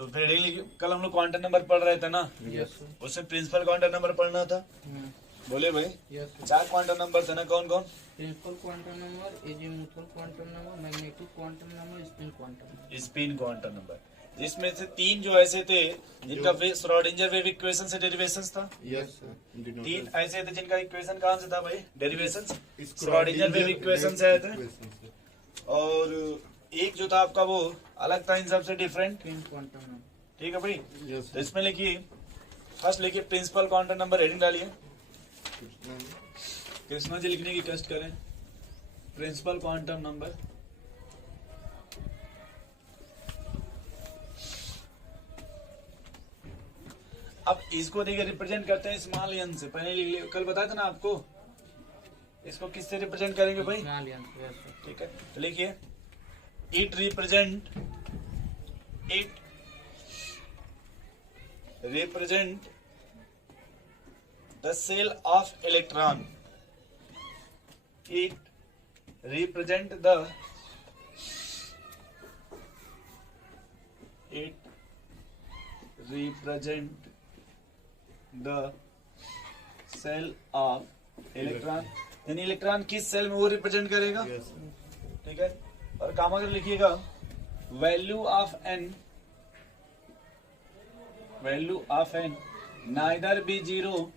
तो फिर कल हम लोग क्वांटम नंबर पढ़ रहे थे ना, उसमें प्रिंसिपल क्वांटम नंबर पढ़ना था। बोले भाई, 4 क्वांटम नंबर थे ना, कौन कौन? Principal quantum number, azimuthal quantum number, magnetic quantum number, spin quantum number. जिसमें से 3 जो ऐसे थे जिनका श्रोडिंगर वेव इक्वेशन से डेरिवेशन था। 3 ऐसे थे जिनका इक्वेशन कहाँ से था भाई? डेरिवेशन श्रोडिंगर वेव इक्वेशन से आए थे। और एक जो था आपका वो अलग था, इन सबसे डिफरेंट क्वांटम नंबर। ठीक है भाई। तो इसमें लिखिए, फर्स्ट लिखिए प्रिंसिपल क्वांटम नंबर, हेडिंग डालिए। कृष्णा जी लिखने की कष्ट करें, प्रिंसिपल क्वांटम नंबर। अब इसको देखिए रिप्रेजेंट करते हैं स्मॉल एन से। पहले कल बताया था ना आपको, इसको किससे रिप्रेजेंट करेंगे भाई? ठीक है, तो लिखिए, it represent the shell of electron. It represent the shell of electron. यानी इलेक्ट्रॉन किस सेल में वो रिप्रेजेंट करेगा। ठीक है, और काम अगर लिखिएगा, value of N neither be zero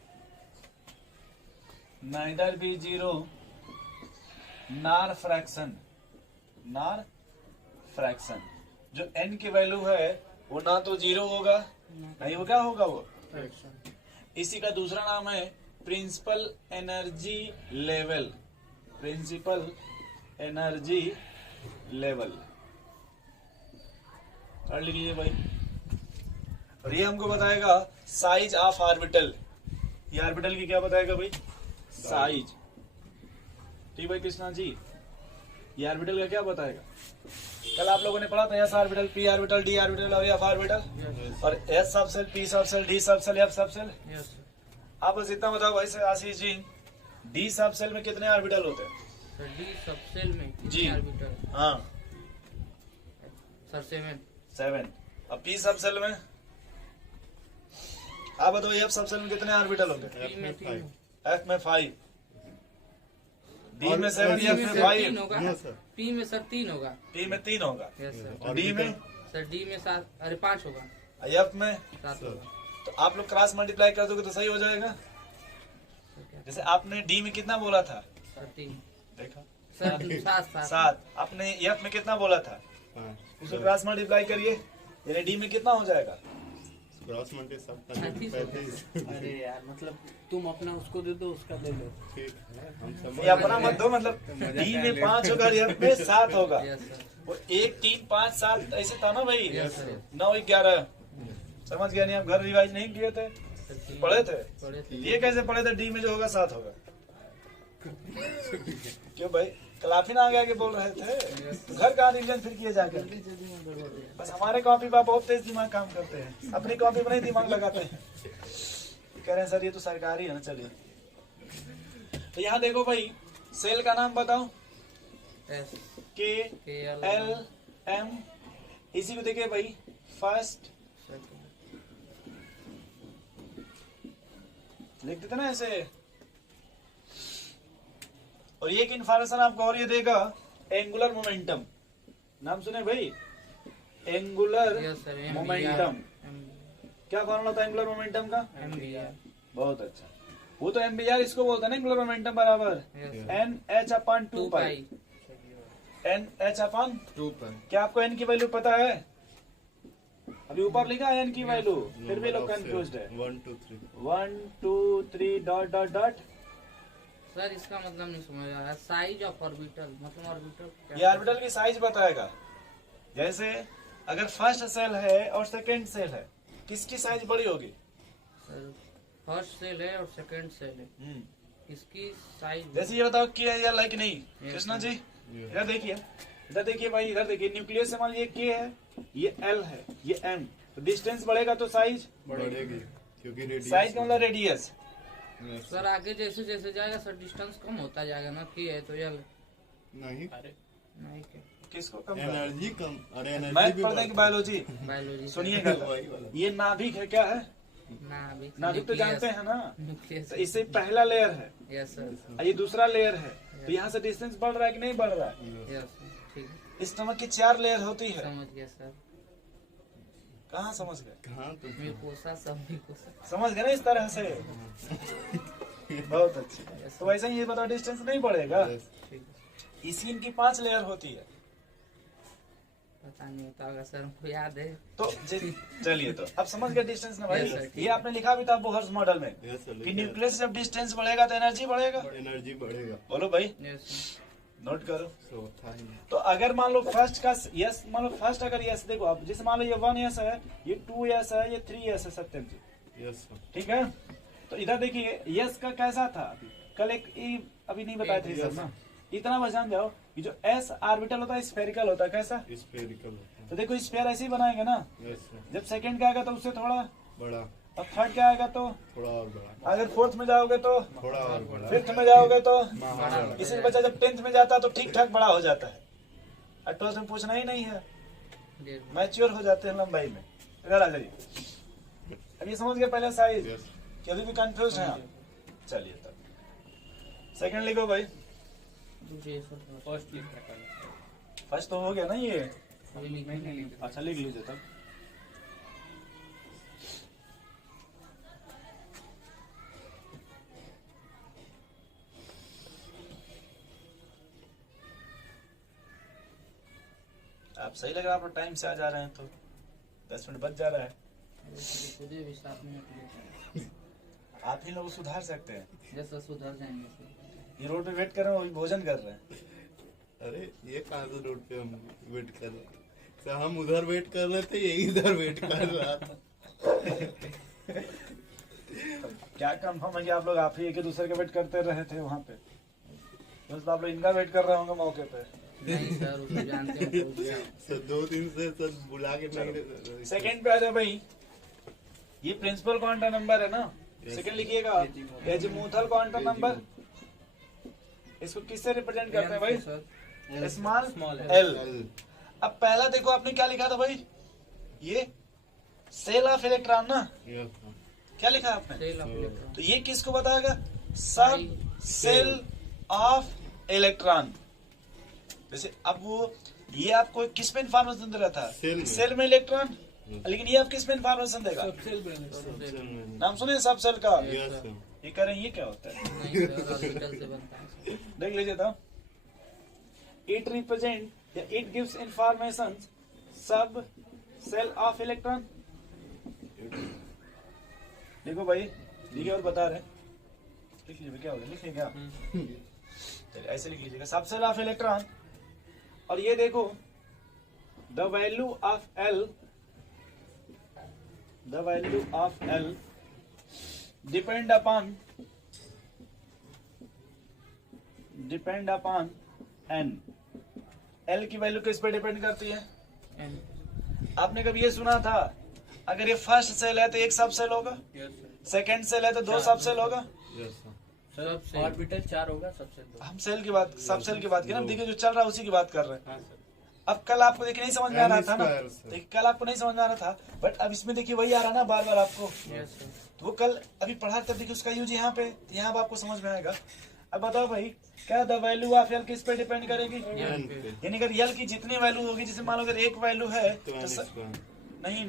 nor fraction. जो एन की वैल्यू है वो ना तो 0 होगा, नहीं वो क्या होगा, वो इसी का दूसरा नाम है प्रिंसिपल एनर्जी लेवल। कर लीजिए भाई। और ये हमको बताएगा साइज ऑफ ऑर्बिटल। ये ऑर्बिटल की क्या बताएगा भाई? साइज। ठीक भाई कृष्णा जी, ये ऑर्बिटल का क्या बताएगा? कल आप लोगों ने पढ़ा था S orbital, P orbital, D orbital और एफ ऑर्बिटल। और एस सब सेल, पी सब सेल, डी सब सेल, एफ सब सेल। आप बस इतना बताओ भाई आशीष जी, डी सब सेल में कितने ऑर्बिटल होते हैं? डी सब सेल में जी ऑर्बिटल? हाँ सर 7। अब पी सब सेल में आप बताओ, एफ सब सेल में कितने ऑर्बिटल होंगे? एफ में 5, डी में 7, एफ में 5 होगा, पी में सर 3 होगा, पी में 3 होगा, सर डी में सर डी में 7, अरे 5 होगा, एफ में 7 होगा। तो आप लोग क्रॉस मल्टीप्लाई कर दोगे तो सही हो जाएगा। जैसे आपने डी में कितना बोला था? सर 3, देखा सर 7। आपने एफ में कितना बोला था? उसको क्रॉस मल्टीप्लाई करिए, यानी डी में कितना हो जाएगा? Cross multiply 35। अरे यार, मतलब तुम अपना उसको दे दो, उसका दे दो। ठीक है, हम समझ ये अपना मत दो, मतलब डी में 5 होगा, एफ में 7 होगा। वो 1 3 5 7 ऐसे था ना भाई, 9 11। समझ गया नहीं? आप घर रिवाइज नहीं किए थे? पढ़े थे? ये कैसे पढ़े थे? डी में जो होगा 7 होगा। क्यों भाई, कल आप ही ना आगे आगे बोल रहे थे, घर का रिवीजन फिर किए जाकर। बस हमारे कॉपी पर बहुत तेज दिमाग काम करते हैं, अपनी कॉपी पर नहीं दिमाग लगाते हैं। कह रहे हैं सर ये तो सरकारी है ना। चलिए, तो यहाँ देखो भाई, सेल का नाम बताओ। के एल एम। इसी को देखिए भाई, फर्स्ट लिख देते ना ऐसे। और एक इन्फॉर्मेशन आपको और ये देगा, एंगुलर मोमेंटम। नाम सुने भाई? Angular momentum. क्या फॉर्मूला था एंगुलर मोमेंटम का? बहुत अच्छा। वो तो एमबीआर इसको बोलता है ना, एंगुलर मोमेंटम बराबर एन एच अपॉन 2 पाई। एन एच अपॉन 2 पाई। क्या आपको एन की वैल्यू पता है? अभी ऊपर लिखा है एन की वैल्यू, फिर भी लोग कंफ्यूज्ड है। 1 2 3 डॉट डॉट डॉट। सर इसका मतलब नहीं समझ आ रहा। साइज ऑफ ऑर्बिटल, मतलब ऑर्बिटल, ये ऑर्बिटल की साइज बताएगा। जैसे अगर फर्स्ट सेल है और सेकंड सेल है, किसकी साइज बड़ी होगी? सर फर्स्ट सेल है और सेकंड सेल है, इसकी साइज। जैसे ये बताओ कि है लाइक नहीं? कृष्णा जी इधर देखिए, इधर देखिए भाई, इधर देखिए। न्यूक्लियस से मान लीजिए के है, ये एल है, ये एम। तो डिस्टेंस बढ़ेगा तो साइज बढ़ेगी, क्योंकि साइज का मतलब रेडियस। सर आगे जैसे जैसे जाएगा सर डिस्टेंस कम होता जाएगा ना। की है तो ये नहीं, नहीं क्या? किसको कम कर रहा है? एनर्जी कम, अरे मैथ एनर्जी भी पढ़ते हैं कि बायोलॉजी? बायोलॉजी सुनिएगा, वही वाला। ये नाभिक है, क्या है? नाभिक नाभिक तो जानते हैं ना, न्यूक्लियस तो इससे पहला लेयर है यस सर और ये दूसरा लेयर है, तो यहाँ से डिस्टेंस बढ़ रहा है कि नहीं बढ़ रहा है? यस ठीक है स्टमक की 4 लेयर होती है। समझ गया सर कहाँ समझ गए? कहाँ तो म्यूकोसा सब म्यूकोसा समझ गए ना इस तरह से? बहुत अच्छी। तो वैसे ही ये बताओ डिस्टेंस नहीं बढ़ेगा? Yes. ठीक है इसी इनकी 5 लेयर होती है। पता नहीं होता होगा सर हमको याद है तो चलिए, तो अब समझ गए डिस्टेंस ना भाई? Yes, sir, ठीक ये आपने लिखा भी था बोहर्स मॉडल में Yes, sir, कि न्यूक्लियस जब डिस्टेंस बढ़ेगा तो एनर्जी बढ़ेगा। एनर्जी बढ़ेगा। बोलो भाई, यस सर नोट करो। So, था ही नहीं। तो अगर मान लो फर्स्ट का यस, मान लो फर्स्ट अगर यस, देखो आप जैसे मान लो ये 1 यस है, ये 2 यस है, ये 3 यस है सत्यम जी, Yes, sir. ठीक है? तो इधर देखिए यस का कैसा था, कल एक अभी नहीं बताए थे सर ना, इतना बस जान जाओ कि जो एस ऑर्बिटल होता है स्फेरिकल होता है, कैसा? Spherical होता तो देखो स्फीयर ऐसे ही बनाएंगे ना, है। Yes, sir. जब सेकंड का आएगा तो उससे थोड़ा, बड़ा, और थर्ड का आएगा तो, थोड़ा और बड़ा, अगर फोर्थ में जाओगे तो, थोड़ा और बड़ा, फिफ्थ में जाओगे तो, महाबड़ा। इसी बच्चा जब 10th में जाता है तो ठीक ठाक बड़ा हो जाता है, और 12th में पूछना ही नहीं है, मैच्योर हो जाते हैं लंबाई में। इधर आ जाइए, अब ये समझ गए पहले साइज, Yes. कि अभी भी कंफ्यूज है आप? चलिए तब सेकंड लिखो भाई। फर्स्ट तो हो गया ना ये, अच्छा लिख लीजिए तब। आप सही लग रहा है, आप टाइम से आ जा रहे हैं तो 10 मिनट बच जा रहा है। मुझे भी 7 मिनट लेते आप ही लोग सुधार सकते हैं। जैसा सुधर जाएंगे सर ये रोड पे वेट कर रहे हैं, वो भी भोजन कर रहे हैं। अरे ये कहाँ से रोड पे हम वेट कर रहे थे? सर, हम उधर वेट कर रहे थे, ये इधर वेट कर रहा था। क्या कंफर्म है कि आप लोग आप ही एक दूसरे के वेट करते रहे थे वहाँ पे? बस आप लोग इनका वेट कर रहे होंगे मौके पे। नहीं सर उसको जानते हैं सर 2 दिन से सर बुला के नहीं। सेकंड पे आ जाओ भाई, ये प्रिंसिपल क्वांटम नंबर है ना, सेकंड लिखिएगा एजीमुथल क्वांटम नंबर। इसको किससे रिप्रेजेंट करते हैं भाई? Small L. अब पहला देखो आपने क्या लिखा था भाई, ये सेल ऑफ इलेक्ट्रॉन ना, क्या लिखा आपने? सेल ऑफ इलेक्ट्रॉन तो ये किसको बताएगा? सब सेल ऑफ इलेक्ट्रॉन। जैसे अब वो ये आपको किस में इन्फॉर्मेशन दे रहा था? सेल में इलेक्ट्रॉन, लेकिन ये आप किस में इन्फॉर्मेशन देगा? नाम सुने सब सेल का? ये करें, ये क्या होता है? नहीं सर ऑर्बिटल से बनता है देख लीजिए तो, इट रिप्रेजेंट या इट गिव्स इंफॉर्मेशन सब सेल ऑफ इलेक्ट्रॉन। देखो भाई, लिखिए और बता रहे, लिख लीजिए क्या होगा, लिखिए क्या? चलिए ऐसे लिख लीजिएगा, सब सेल ऑफ इलेक्ट्रॉन। और ये देखो the value of L, the value of L depend upon N. L की वैल्यू किस पे डिपेंड करती है? आपने कभी ये सुना था अगर ये फर्स्ट सेल है तो एक सब सेल होगा, सेकंड सेल है तो 2 सब सेल होगा? ऑर्बिटल 4 होगा सबसे हम सेल की बात, सब सेल की बात की ना, देखिए जो चल रहा है उसी की बात कर रहे हैं। अब कल आपको देखिए नहीं समझ में आ रहा था ना, देखिए कल आपको नहीं समझ में आ रहा था, बट अब इसमें देखिए वही आ रहा ना बार बार आपको। तो वो कल अभी पढ़ा तब देखिए उसका यूज यहाँ पे, यहाँ अब आपको समझ में आएगा। अब बताओ भाई, क्या द वैल्यू ऑफ एल किस पे डिपेंड करेगी? यानी अगर एल की जितनी वैल्यू होगी, जैसे मान लो अगर एक वैल्यू है तो नहीं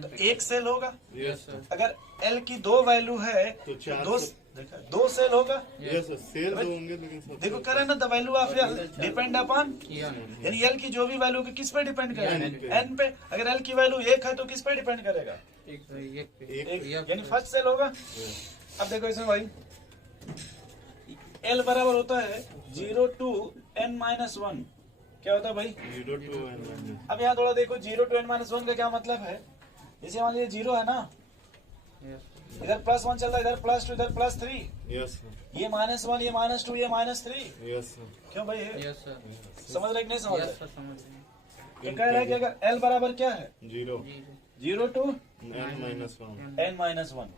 तो एक सेल होगा। अगर एल की 2 वैल्यू है तो 2 सेल होगा। सेल होंगे, लेकिन देखो करे ना, the value of L depend upon, यानी एल की जो भी वैल्यू की किस पे डिपेंड करेगा? एन पे। अगर एल की वैल्यू 1 है तो किस पे डिपेंड करेगा? यानी फर्स्ट सेल होगा। अब देखो इसमें भाई एल बराबर होता है 0 to n-1। क्या होता है भाई? 0 to n-1। अब यहाँ थोड़ा देखो 0 to n-1 का क्या मतलब है? जैसे मान लीजिए 0 है ना, इधर +1 चलता है, इधर +2, इधर +3, ये -1, ये -2, ये -3। क्यों भाई है? समझ रहे कि नहीं समझ रहे? ये कह रहा है कि अगर L बराबर क्या है? 0 to n-1।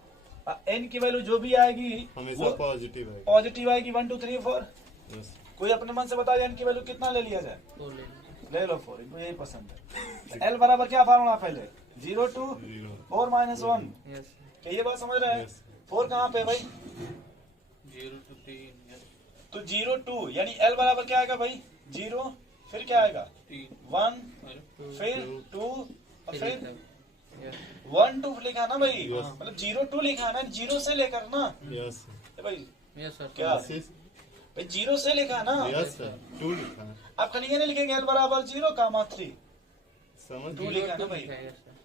n की वैल्यू जो भी आएगी हमेशा पॉजिटिव है। पॉजिटिव आएगी, 1 2 3 4। कोई अपने मन से बता एन की वैल्यू कितना ले लिया जाए? 4 ले लो। ले लो 4, इनको यही पसंद है। एल बराबर क्या फार्मूला पहले? 0 to 4 - 1। यस क्या ये बात समझ रहे हैं? 4 कहाँ पे भाई? 0 to 3 यस तो 0 2 यानी एल बराबर क्या आएगा भाई? 0 फिर क्या आएगा? 1 फिर 2 और फिर 1 2 लिखा ना भाई, मतलब 0 2 लिखा है ना, 0 से लेकर ना यस भाई। यस सर क्या भाई 0 से लिखा है ना? यस सर 2 लिखा है। आप खाली ये नहीं लिखेंगे एल बराबर 0 कामा 3, समझ 2 लिखा है ना भाई। यस सर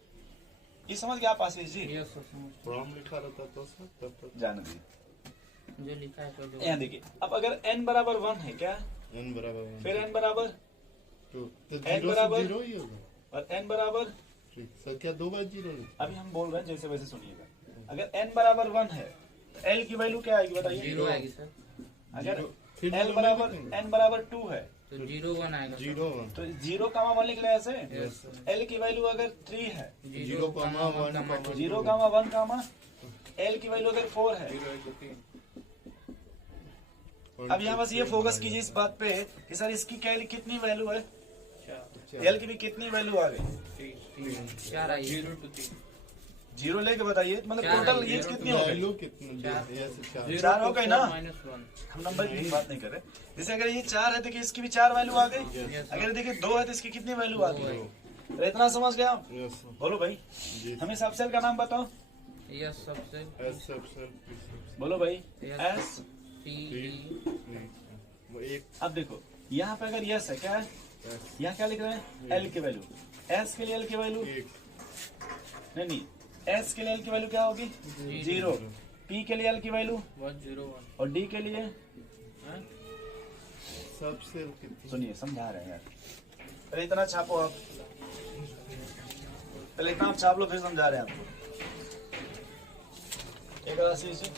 ये समझ गया आप आशीष जी? यस सर समझ फ्रॉम लिखा रहता तो सर तब तक जाने दीजिए। जो लिखा है तो यहाँ देखिए, अब अगर n बराबर 1 है क्या, n बराबर 1 फिर n बराबर 2 तो n 0 बराबर- से 0 ही होगा। और n बराबर, ठीक सर, क्या 2 बार 0 लिखा? अभी हम बोल रहे हैं जैसे वैसे सुनिएगा। अगर n बराबर 1 है तो l की वैल्यू क्या आएगी बताइए? 0 आएगी सर, अगर फिर l बराबर n बराबर 2 है तो 0 1 आएगा 0 1 तो 0 कामा 1 लिख ले ऐसे। यस l की वैल्यू अगर 3 है, 0, 1, 0 कामा 1 कामा l की वैल्यू अगर 4 है। अब यहाँ बस ये फोकस कीजिए इस बात पे कि सर इसकी क्या कितनी वैल्यू है, l की भी कितनी वैल्यू आ गई? 4 आई 0 to 0 लेके बताइए, मतलब चार टोटल आएगी, एज zero कितनी हो गई? वैल्यू कितना? चार। यस 4 3 चार हो गई ना? -1 हम नंबर की बात नहीं कर रहे। जैसे अगर ये 4 है तो इसकी भी 4 वैल्यू आ गई। यस अगर देखिए 2 है तो इसकी कितनी वैल्यू आ गई? 2 तो इतना समझ गया आप? यस बोलो भाई, जी हमें सब सेल का नाम बताओ। यस सबसे एस सबसे बोलो भाई Yes. एस। टी वो एक अब देखो यहाँ पे अगर यस है क्या है, एस यहाँ क्या लिख रहे हैं? एल की वैल्यू। एस के लिए एल की वैल्यू एक नहीं, एस के लिए एल की वैल्यू क्या होगी? 0। पी के लिए एल की वैल्यू 101 और डी के लिए, सबसे कितनी? सुनिए समझा रहे हैं यार। पहले इतना छापो आप, पहले इतना आप छाप लो फिर समझा रहे हैं आपको। एक राशि से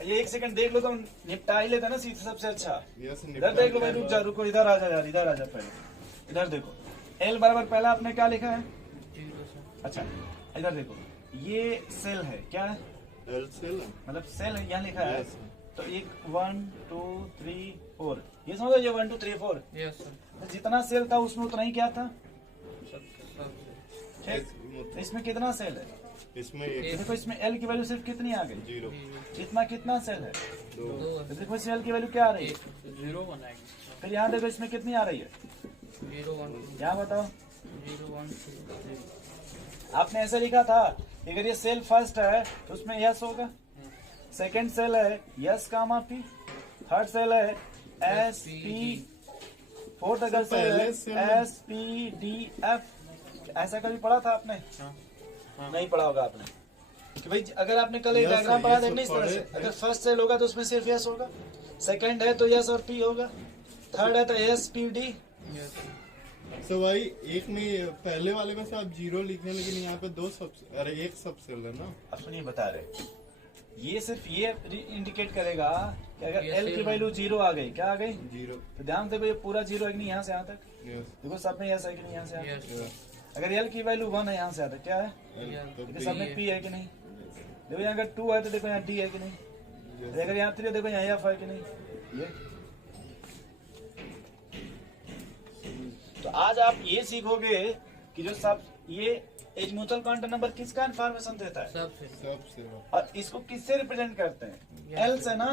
ये 1 सेकंड देख लो तो हम निपटा ही लेते हैं ना सीधे, सबसे अच्छा। यस इधर देख लो भाई, रुक जा, रुको, इधर आ जा यार, इधर आ जा पहले। इधर देखो एल बराबर पहला आपने क्या लिखा है? 0 सर अच्छा इधर देखो, ये सेल है क्या है, एल सेल मतलब सेल है यहाँ लिखा है। यस तो एक 1 2 3 4 ये समझो, ये 1 2 3 4 यस सर जितना सेल था उसमें उतना ही क्या था? सबसे ठीक। इसमें कितना सेल है? इसमें एक देखो इसमें एल की वैल्यू सिर्फ कितनी आ गई? 0 इतना कितना सेल है? 2 तो देखो इसमें एल की वैल्यू क्या आ रही है? 0 1 आएगी फिर यहाँ देखो इसमें कितनी आ रही है? 0 1 यहाँ बताओ। 0 1 2 आपने ऐसे लिखा था कि अगर ये सेल फर्स्ट है तो उसमें यस होगा, सेकंड सेल है यस कामा पी, थर्ड सेल है एस पी, फोर्थ अगर सेल पहले सेल है में- एस पी डी एफ। ऐसा कभी पढ़ा था आपने? नहीं पढ़ा होगा आपने, कि भाई अगर आपने कल एक Yes, डायग्राम पढ़ा ये देखना इस सब तरह से, पढ़े। अगर फर्स्ट सेल होगा तो उसमें सिर्फ यस होगा, सेकंड है तो यस और पी होगा, थर्ड है तो एस पी डी। यस तो भाई एक में पहले वाले में से आप 0 लिखे, लेकिन यहाँ पे 2 सब, अरे एक सब सेल है ना। अब सुनिए बता रहे, ये सिर्फ ये इंडिकेट करेगा कि अगर Yes, एल की sir. वैल्यू 0 आ गई, क्या आ गई? 0 तो ध्यान से भाई पूरा 0 है कि नहीं यहाँ से यहाँ तक? यस देखो सब में यस है कि नहीं यहाँ से यहाँ तक? यस अगर एल की वैल्यू 1 है यहाँ से यहाँ तक क्या है? तो देखो सब में पी है कि नहीं? देखो यहाँ अगर 2 है तो देखो यहाँ डी है कि नहीं? अगर यहाँ 3 है देखो यहाँ एफ है कि नहीं? ये तो आज आप ये सीखोगे कि जो सब ये एजमुथल क्वांटम नंबर किसका इन्फॉर्मेशन देता है सबसे सबसे और इसको किससे रिप्रेजेंट करते हैं? एल से ना।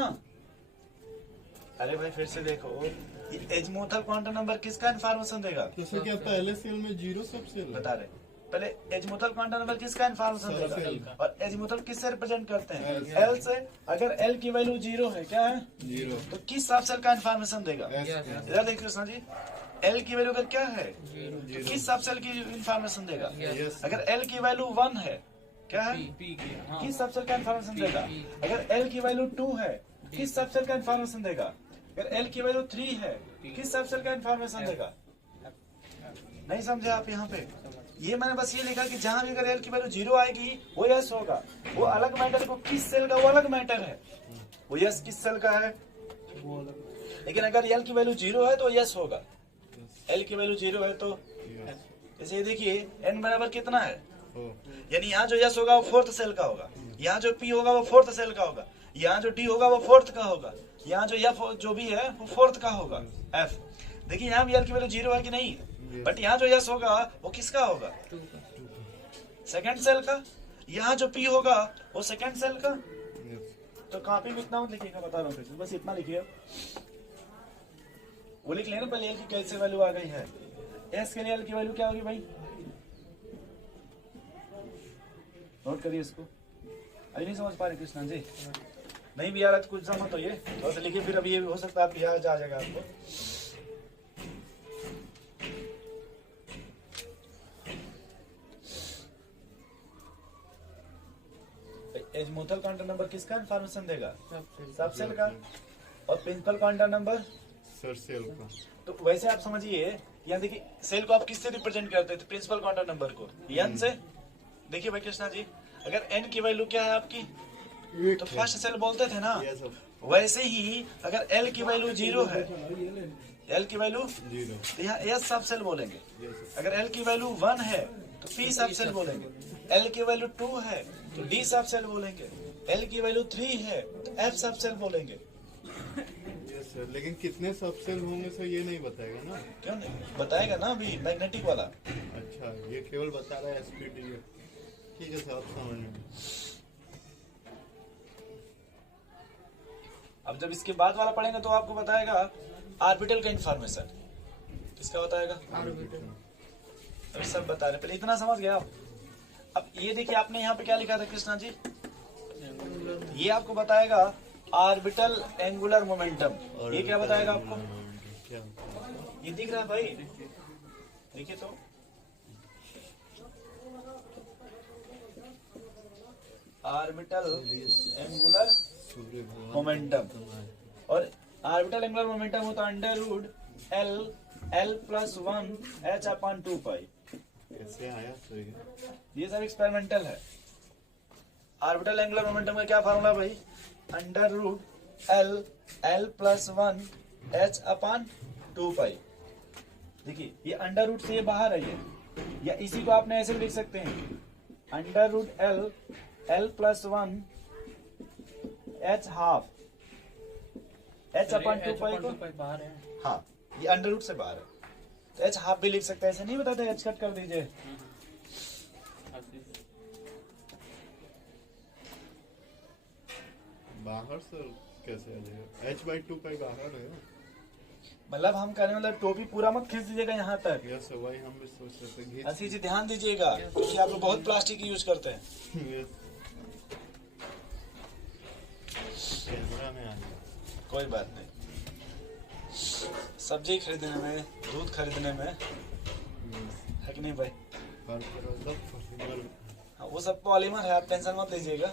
अरे भाई फिर से देखो, ये एजमुथल क्वांटम नंबर किसका इन्फॉर्मेशन देगा? तो सर क्या पहले सेल में 0 सब सेल है? बता रहे पहले एजमुथल क्वांटम नंबर किसका इन्फॉर्मेशन सेल देगा? और एजमुथल किससे रिप्रेजेंट करते हैं? एल से। एल से। अगर एल की वैल्यू 0 है क्या है 0 तो किस सब सेल का इन्फॉर्मेशन देगा? एस इधर देखिए कृष्णा जी, एल की वैल्यू अगर क्या है 0 तो किस सब सेल की इन्फॉर्मेशन देगा? यस अगर एल की वैल्यू 1 है क्या है पी के किस सब सेल का इन्फॉर्मेशन देगा? अगर एल की वैल्यू 2 है किस सब सेल का इन्फॉर्मेशन देगा? अगर एल की वैल्यू 3 है किस सब सेल का इन्फॉर्मेशन देगा? नहीं समझे आप यहाँ पे? ये मैंने बस ये लिखा कि जहां भी अगर एल की वैल्यू 0 आएगी वो यस होगा, वो अलग मैटर, को किस सेल का वो अलग मैटर है, वो यस किस सेल का है। लेकिन अगर एल की वैल्यू 0 है तो यस होगा, एल की वैल्यू 0 है तो जैसे ये देखिए एन बराबर कितना है, हो यानी यहाँ जो यस होगा वो फोर्थ सेल का होगा, यहाँ जो पी होगा वो फोर्थ सेल का होगा, यहाँ जो डी होगा वो फोर्थ का होगा, यहाँ जो एफ जो भी है वो फोर्थ का होगा एफ। देखिए यहाँ भी एल की वैल्यू 0 है कि नहीं, बट यहाँ जो एस होगा वो किसका होगा, 2 का। सेकंड सेल का। यहाँ जो पी होगा वो सेकंड सेल का। Yes. तो कॉपी में इतना मत लिखिएगा, बता रहा हूँ, बस इतना लिखिए। वो लिख लेना पहले एल की कैसे वैल्यू आ गई है। एस के लिए एल की वैल्यू क्या होगी भाई, नोट करिए इसको। अभी नहीं समझ पा रहे कृष्णा जी, नहीं भी आ रहा तो कुछ समझ तो ये थोड़ा सा लिखिए, फिर अभी ये भी हो सकता है आप याद आ जाएगा आपको। एजमुथल काउंटर नंबर किसका इन्फॉर्मेशन देगा, सब सेल का। और principal quantum number sir shell का। तो वैसे आप समझिए, यहाँ देखिए सेल को आप किससे रिप्रेजेंट करते थे, प्रिंसिपल काउंटर नंबर को एन से। देखिए भाई कृष्णा जी, अगर एन की वैल्यू क्या है आपकी, तो फर्स्ट सेल बोलते थे ना, Yes, sir. वैसे ही अगर एल की वैल्यू 0 है, एल की वैल्यू 0. तो यहाँ एस सब सेल बोलेंगे। Yes, sir. अगर एल की वैल्यू 1 है तो पी सब सेल बोलेंगे, एल की वैल्यू 2 है तो डी सब सेल बोलेंगे, एल की वैल्यू 3 है तो एफ सब सेल बोलेंगे। Yes, sir. लेकिन कितने सबसेल होंगे सर ये नहीं बताएगा ना। क्यों नहीं बताएगा ना, अभी मैग्नेटिक वाला। अच्छा, ये केवल बता रहा है एसपीडी। ठीक है सर, आप समझ में। अब जब इसके बाद वाला पढ़ेंगे तो आपको बताएगा ऑर्बिटल का इंफॉर्मेशन। किसका बताएगा, ऑर्बिटल। अभी सब बता रहे, पहले इतना समझ गया आप। अब ये देखिए आपने यहाँ पे क्या लिखा था कृष्णा जी, ये आपको बताएगा ऑर्बिटल एंगुलर मोमेंटम। ये क्या बताएगा आपको, क्या? ये दिख रहा है भाई, देखिए तो ऑर्बिटल एंगुलर सूर्य भगवान मोमेंटम। और ऑर्बिटल एंगुलर मोमेंटम होता है under root L L plus 1 H upon 2 pi. कैसे आया सर ये? ये सब एक्सपेरिमेंटल है। ऑर्बिटल एंगुलर मोमेंटम का क्या फार्मूला भाई, under root L L plus 1 H upon 2 pi. देखिए ये अंडर रूट से ये बाहर है ये, या इसी को आपने ऐसे भी लिख सकते हैं, under root L L plus 1 H half H upon 2 pi को, बाहर है। हाँ ये अंडर रूट से बाहर है तो एच हाफ भी लिख सकते हैं, ऐसे नहीं बताते एच कट कर दीजिए। बाहर सर कैसे आ जाएगा? h/2 पाई बाहर है। मतलब हम कहने मतलब टोपी पूरा मत खींच दीजिएगा यहाँ तक। यस सर, वही हम भी सोच रहे थे। ऐसी चीज ध्यान दीजिएगा क्योंकि आप लोग बहुत प्लास्टिक यूज करते हैं। यस, कैमरा में आ गया। कोई बात नहीं, सब्जी खरीदने में, दूध खरीदने में, है कि नहीं भाई। हाँ, वो सब पॉलीमर है, आप टेंशन मत लीजिएगा।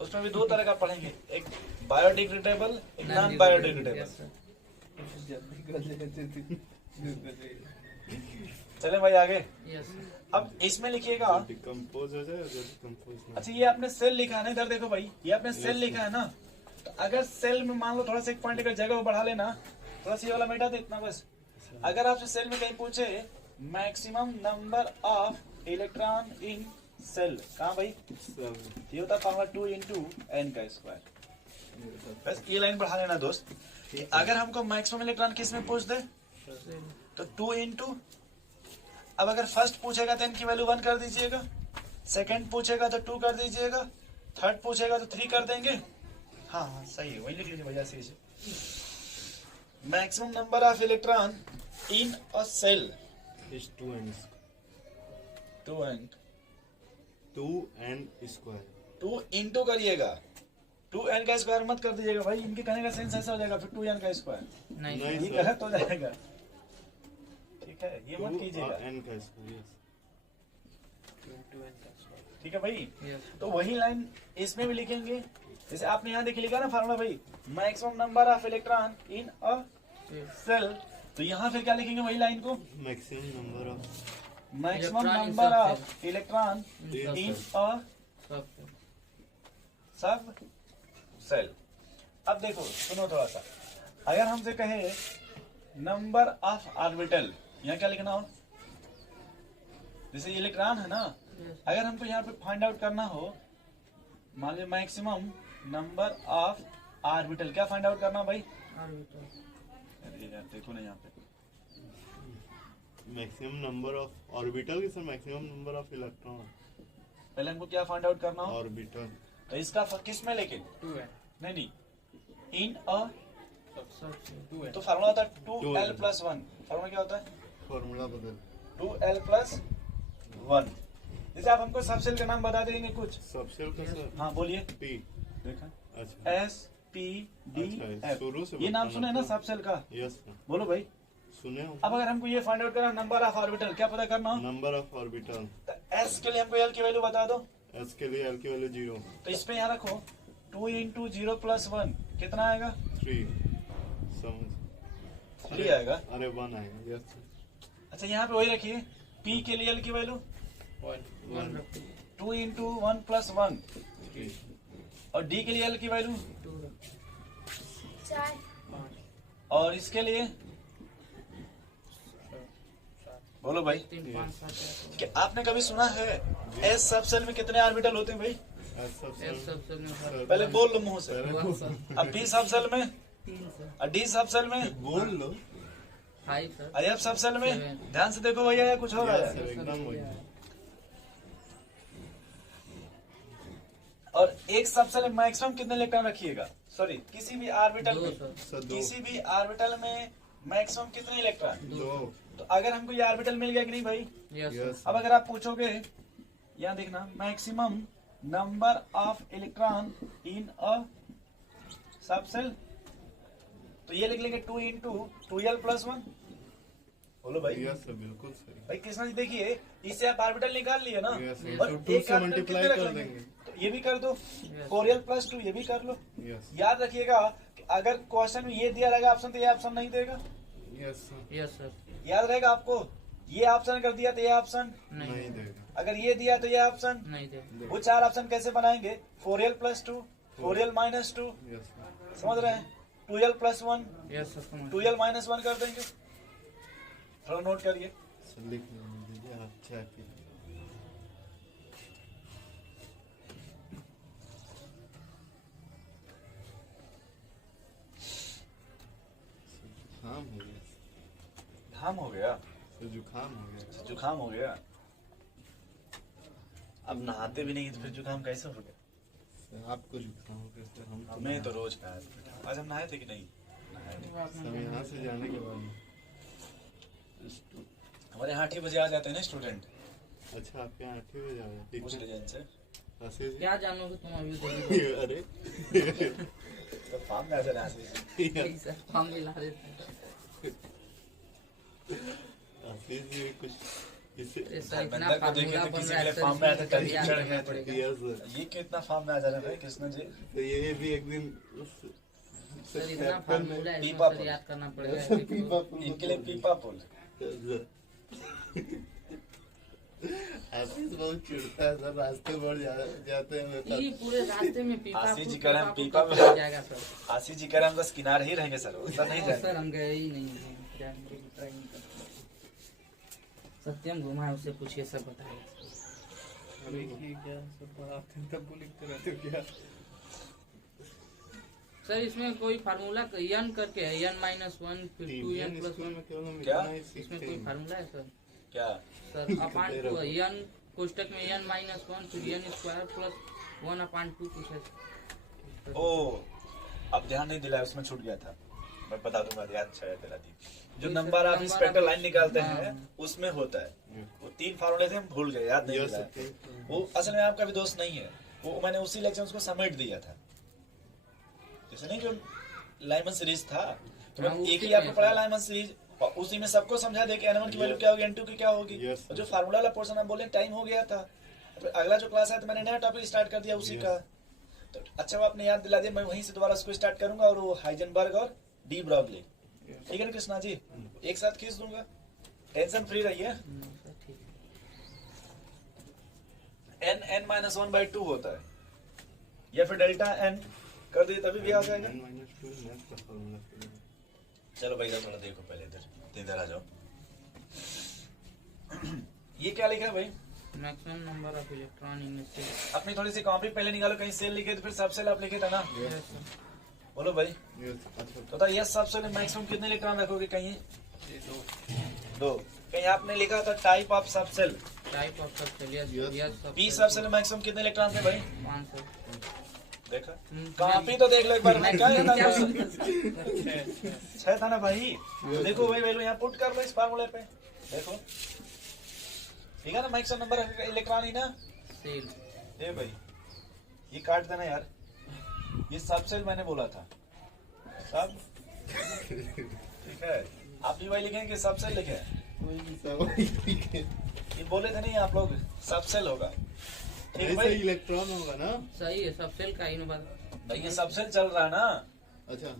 उसमें भी दो तरह का पढ़ेंगे, एक बायोडिग्रेडेबल, एक नॉन बायोडिग्रेडेबल। चले भाई आगे। यस। अब इसमें लिखिएगा, डिकम्पोज हो जाए, डिकम्पोज अच्छा ये आपने सेल लिखा है ना, इधर देखो भाई, ये आपने सेल लिखा है ना, तो अगर सेल में मान लो थोड़ा सा एक पॉइंट का जगह बढ़ा लेना, थोड़ा सा ये वाला मिटा दे इतना बस। अगर आपसे सेल में कहीं पूछे maximum number of electron in shell, कहाँ भाई, ये होता है फॉर्मूला 2 into n का स्क्वायर। बस ये लाइन बढ़ा लेना दोस्त, कि अगर हमको मैक्सिमम इलेक्ट्रॉन किस में पूछ दे तो 2 into, अब अगर फर्स्ट पूछेगा तो n की वैल्यू 1 कर दीजिएगा, सेकंड पूछेगा तो 2 कर दीजिएगा, थर्ड पूछेगा तो 3 कर देंगे। हाँ हाँ सही है, वही लिख लीजिए भैया सही से। Maximum number of electron in a shell is 2n 2n²। 2 into करिएगा, 2n का स्क्वायर मत कर दीजिएगा भाई, इनके कहने का सेंस ऐसा हो जाएगा फिर 2n का स्क्वायर, नहीं नहीं ये सर। गलत हो जाएगा। ठीक है, ये मत कीजिएगा, n का स्क्वायर। ठीक है भाई। यस। तो वही लाइन इसमें भी लिखेंगे, जैसे आपने यहाँ देख लिखा ना फार्मूला भाई, maximum number of electron in a shell, तो यहाँ फिर क्या लिखेंगे वही लाइन को, maximum number of maximum Electron in number sub of electron Yes, in sir. A sub sub cell. अब देखो सुनो थोड़ा सा, अगर हमसे कहे नंबर ऑफ ऑर्बिटल, यहाँ क्या लिखना हो, जैसे इलेक्ट्रॉन है ना, अगर हमको यहाँ पे फाइंड आउट करना हो, मान लीजिए मैक्सिमम नंबर ऑफ ऑर्बिटल, क्या फाइंड आउट करना भाई? ऑर्बिटल। अरे यार देखो ना यहाँ पे मैक्सिमम नंबर ऑफ ऑर्बिटल की sir maximum number of electron पहले हमको क्या फाइंड आउट करना हो? ऑर्बिटल। तो इसका किस में लेकिन 2 है। नहीं इन अ सबसे 2 है। तो फार्मूला होता है 2l + 1। फार्मूला क्या होता है? फॉर्मूला बदल 2l + 1। जैसे आप हमको सबसेल का नाम बता देंगे कुछ। सबसेल का सर हाँ बोलिए। पी। देखा अच्छा S P D अच्छा, F, शुरू से ये नाम बताना सुने ना तो। सबसेल का? यस सर बोलो भाई। सुने हो। अब अगर हमको ये फाइंड आउट करना नंबर ऑफ ऑर्बिटल, क्या पता करना हो? Number of orbital. तो S के लिए हमको L की वैल्यू बता दो। एस के लिए एल की वैल्यू 0 तो इस पे यहाँ रखो 2 × 0 + 1 कितना आएगा? 3 समझ 3 आएगा। अरे 1 आएगा। यस सर अच्छा यहाँ पे वही रखिए P के लिए L की वैल्यू 1 रखो। 2 × 1 + 1 3 और D के लिए L की वैल्यू 2 4 5 और इसके लिए 7 बोलो भाई। 3 5 7 कि आपने कभी सुना है S सबसेल में कितने ऑर्बिटल होते हैं भाई? एस एस सबसे में सर पहले बोल लो मुंह से। 1 सर अब P सबसेल में 3 सर और D सबसेल में बोल लो। 5 सर और F सबसेल में। ध्यान से देखो भैया ये कुछ हो रहा यस है। सर एकदम वही। और एक सबसेल में मैक्सिमम कितने इलेक्ट्रॉन रखिएगा? सॉरी किसी भी ऑर्बिटल 2 में, सर सर 2 किसी भी ऑर्बिटल में मैक्सिमम कितने इलेक्ट्रॉन? 2 तो अगर हमको ये ऑर्बिटल मिल गया कि नहीं भाई? यस यस अब अगर आप पूछोगे यहाँ देखना maximum number of electron in a subshell, तो ये लिख लेंगे 2 × 2l + 1। बोलो भाई। यस सर बिल्कुल सही। भाई कृष्णा जी देखिए इससे आप ऑर्बिटल निकाल लिए ना। यस सर और तो 2 एक से ऑर्बिटल मल्टीप्लाई कितने कर रख लेंगे? देंगे। तो ये भी कर दो Yes. 4l + 2 ये भी कर लो। यस याद रखिएगा कि अगर क्वेश्चन में ये दिया रहेगा ऑप्शन तो ये ऑप्शन नहीं देगा। यस सर यस सर याद रहेगा आपको, ये ऑप्शन कर दिया तो ये ऑप्शन, नहीं नहीं देगा। अगर ये दिया तो ये ऑप्शन। नहीं दे वो 4 ऑप्शन कैसे बनाएंगे? 4l + 2 4l - 2 यस सर समझ रहे हैं? 2l + 1 यस सर समझ 2l - 1 कर देंगे। थोड़ा नोट करिए। सर लिख लीजिए आप चाय पी। जुकाम हो गया घाम हो गया, सर जुकाम हो गया। जुकाम हो गया। अब नहाते भी नहीं तो फिर जुकाम कैसे हो गया? सर आपको जुकाम हो गया सर हम हमें तो रोज का है। आज हम नहाए थे कि नहीं? नहाए थे। सब यहाँ से जाने के बाद। हमारे यहाँ 8 बजे आ जाते हैं ना स्टूडेंट। अच्छा आपके यहाँ 8 बजे आ रहे पूछ लीजिए इनसे। आशीष क्या जानोगे तुम अभी जी अरे तो फार्म में आ जाना आशीष। सर हम मिला देते आशीष जी कुछ इससे हैं सर इतना बंदर को देखे फार्मूला तो बन किसी रहा के है लिए फार्म में आया था, सर टंकी चढ़ गया था। यस सर ये कितना फार्म में आ जा रहा है भाई कृष्ण जी? तो ये भी एक दिन सर इतना फार्मूला है इसमें पीपा सर पुल। याद करना पड़ेगा पीपा पुल इनके लिए पीपा पुल। आशीष बहुत चिढ़ता है सर रास्ते पर जाते हैं मैं ये पूरे रास्ते में पीपा आशीष जी पुल, कह रहे हैं पुल पीपा कब पुल। जाएगा सर आशीष जी कह रहे हैं हम बस किनारे ही रहेंगे सर, उधर नहीं जाएंगे। सर हम गए ही नहीं हैं, जाएंगे भी try नहीं करते। सत्यम घुमा है उससे पूछिए सब बताएगा। क्या सब पढ़ाते हैं तब वो लिखते रहते हो क्या? सर इसमें कोई फार्मूला n करके है n-1 फिर 2n + 1 में केवल हम क्या? इतना ही सीखते इसमें कोई हैं। फार्मूला है सर? क्या? सर अपान 2 n कोष्टक में n-1 फिर n² + 1/2 कुछ है। ओ अब ध्यान नहीं दिलाया, उसमें छूट गया था। मैं बता दूंगा, याद अच्छा दिला दी। जो जी, नंबर आप नंबर स्पेक्ट्रल आप- लाइन निकालते हाँ। हैं उसमें होता है। वो 3 फार्मूले थे हम भूल गए, याद नहीं यस दिलाया। सर वो असल में आपका भी दोस्त नहीं है, वो मैंने उसी लेक्चर उसको समेट दिया था। जैसे नहीं जो लाइमन सीरीज था तो हाँ, मैं उसी एक ही में आपको है, पढ़ाया सर। लाइमन सीरीज, और उसी में सबको समझा दे कि n1 की वैल्यू क्या होगी, n2 की क्या होगी। Yes, sir. और जो फार्मूला वाला पोर्शन हम बोले टाइम हो गया था, फिर अगला जो क्लास है तो मैंने नया टॉपिक स्टार्ट कर दिया उसी Yes. का। तो अच्छा वो आपने याद दिला दिया, मैं वहीं से दोबारा उसको स्टार्ट करूंगा और वो हाइजेनबर्ग और डी ब्रॉगली, ठीक है ना कृष्णा जी, एक साथ खींच दूंगा, टेंशन फ्री रहिए। सर ठीक है। n(n-1/2) होता है या फिर डेल्टा n कर दिए तभी भी आ जाएगा। n-2 मैथ का फॉर्मूला है। चलो भाई इधर थोड़ा देखो, पहले इधर इधर आ जाओ। ये क्या लिखा है भाई? Maximum number of electron in a shell. अपनी थोड़ी सी कॉपी पहले निकालो, कहीं सेल लिखे तो फिर सब सेल आप लिखे थे ना। बोलो भाई। यस अच्छा तो यस सब सेल में मैक्सिमम कितने इलेक्ट्रॉन रखोगे? कहीं दो। कहीं आपने लिखा था टाइप ऑफ सब सेल, टाइप ऑफ सब सेल। Yes. यस पी सब सेल में मैक्सिमम कितने इलेक्ट्रॉन थे भाई? 1 सर। देखा, कॉपी तो देख लो एक बार। मैं क्या कहता क्या हूँ, 6 था ना भाई। देखो भाई वैल्यू यहाँ पुट कर लो इस फार्मूले पे, देखो ठीक है ना। मैक्सिमम नंबर ऑफ इलेक्ट्रॉन ही ना सेल। ए भाई ये काट देना यार, ये सब सेल मैंने बोला था सब, ठीक है। आप भी वही लिखेंगे सब सेल लिखे, ये बोले थे नहीं आप लोग सब सेल होगा, ठीक है ऐसे भाई। इलेक्ट्रॉन होगा ना। सही है, सब सेल का ही बात। भाई ये सब सेल चल रहा है ना। अच्छा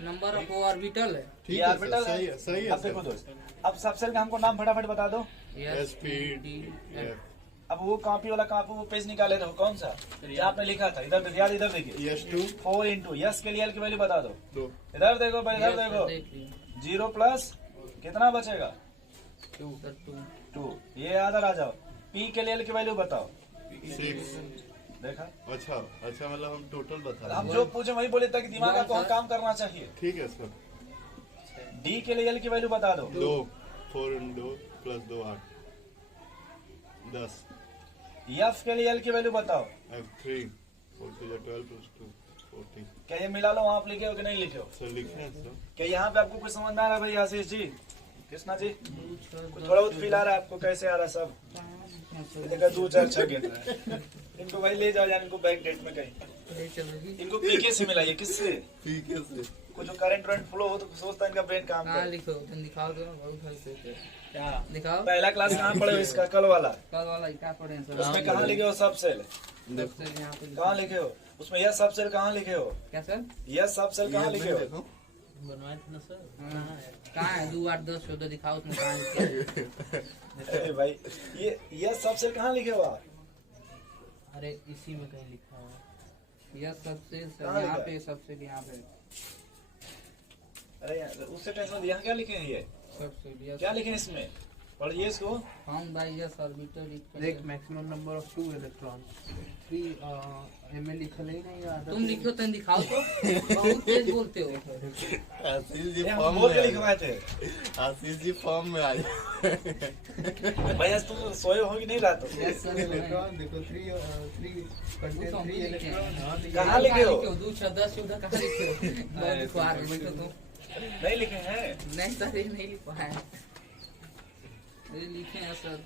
नंबर ऑफ ऑर्बिटल है। ठीक ये है ऑर्बिटल सर, सही है सही है अब देखो दोस्त, अब सब सेल का हमको नाम फटाफट बता दो। एस SP, डी अब वो कॉपी वाला कॉपी वो पेज निकाले थे, कौन सा जो आपने लिखा था? इधर याद, इधर देखिए। यस 2 4 इंटू यस के लिए एल की वैल्यू बता दो। 2 इधर देखो भाई, इधर देखो। देख लिए 0 प्लस कितना बचेगा? 2 2। ये याद आ जाओ। पी के लिए एल की वैल्यू बताओ। 6। देखा, अच्छा अच्छा मतलब हम टोटल बता हम रहे जो पूछे वही बोले ताकि दिमाग आपको काम करना चाहिए। हैं। ठीक है सर। डी के लिए एल की वैल्यू बता दो। 2 4 2 प्लस 2 8 10। एफ के लिए एल की वैल्यू बताओ। F3 4 12 plus 2 14। क्या ये मिला लो वहाँ आप लिखे हो कि नहीं लिखे हो? सर लिखे हैं सर। क्या यहाँ पे आपको कुछ समझ में आ रहा है भाई? आशीष जी, कृष्णा जी, कुछ थोड़ा बहुत फील आ रहा है आपको? कैसे आ रहा है सब? देखा 2 4 6 गिन रहा है। इनको भाई ले जाओ यार, इनको बैंक डेट में कहीं। इनको पीके से मिलाइए। किससे? ठीक है सर। कुछ जो करंट फ्लो हो तो सोचता है इनका ब्रेन काम कहाँ करे। लिखो तुम? दिखाओ तो बहुत सही से। क्या दिखाओ पहला क्लास कहाँ पढ़े हो इसका? कल वाला कल वाला क्या पढ़े हैं सर? उसमें कहाँ लिखे हो सब सेल? सब सेल यहाँ पे कहाँ लिखे हो उसमें? यह सब सेल कहाँ लिखे हो? क्या सर? यह सब सेल कहाँ लिखे हो? देखो बनवाए थे ना सर? हाँ, कहाँ है? 2 8 10 14 दिखाओ उसमें कहाँ लिखा है? अरे भाई ये सब सेल कहाँ लिखे हो आप? अरे इसी में कहीं लिखा है। यह सब सेल सर कहाँ यहाँ लिखा पे, सब सेल यहाँ पे। अरे यार उससे टेंशन, यहाँ क्या लिखे हैं? ये सब सेल यह क्या लिखे हैं इसमें? पढ़िए इसको। Found by s orbital. देख maximum number of 2 electron 3 ML लिखल है नहीं यार। तुम लिखो तो दिखाओ तो। बहुत तेज बोलते हो। आशीष जी ये हम फॉर्म बोल में के आए। लिखवाए थे आशीष जी फॉर्म में आए। भाई आज तुम सोए हो कि नहीं रात को? Yes sir. इलेक्ट्रॉन देखो 3 कंटेन 3 इलेक्ट्रॉन। हाँ कहाँ लिखे हो? 2 6 10 14 कहाँ लिखे हो? बहुत लिखवा रहे हो बैठो तुम। नहीं लिखे हैं। नहीं सर, ये नहीं लिखवाया है। ये लिखे हैं सर।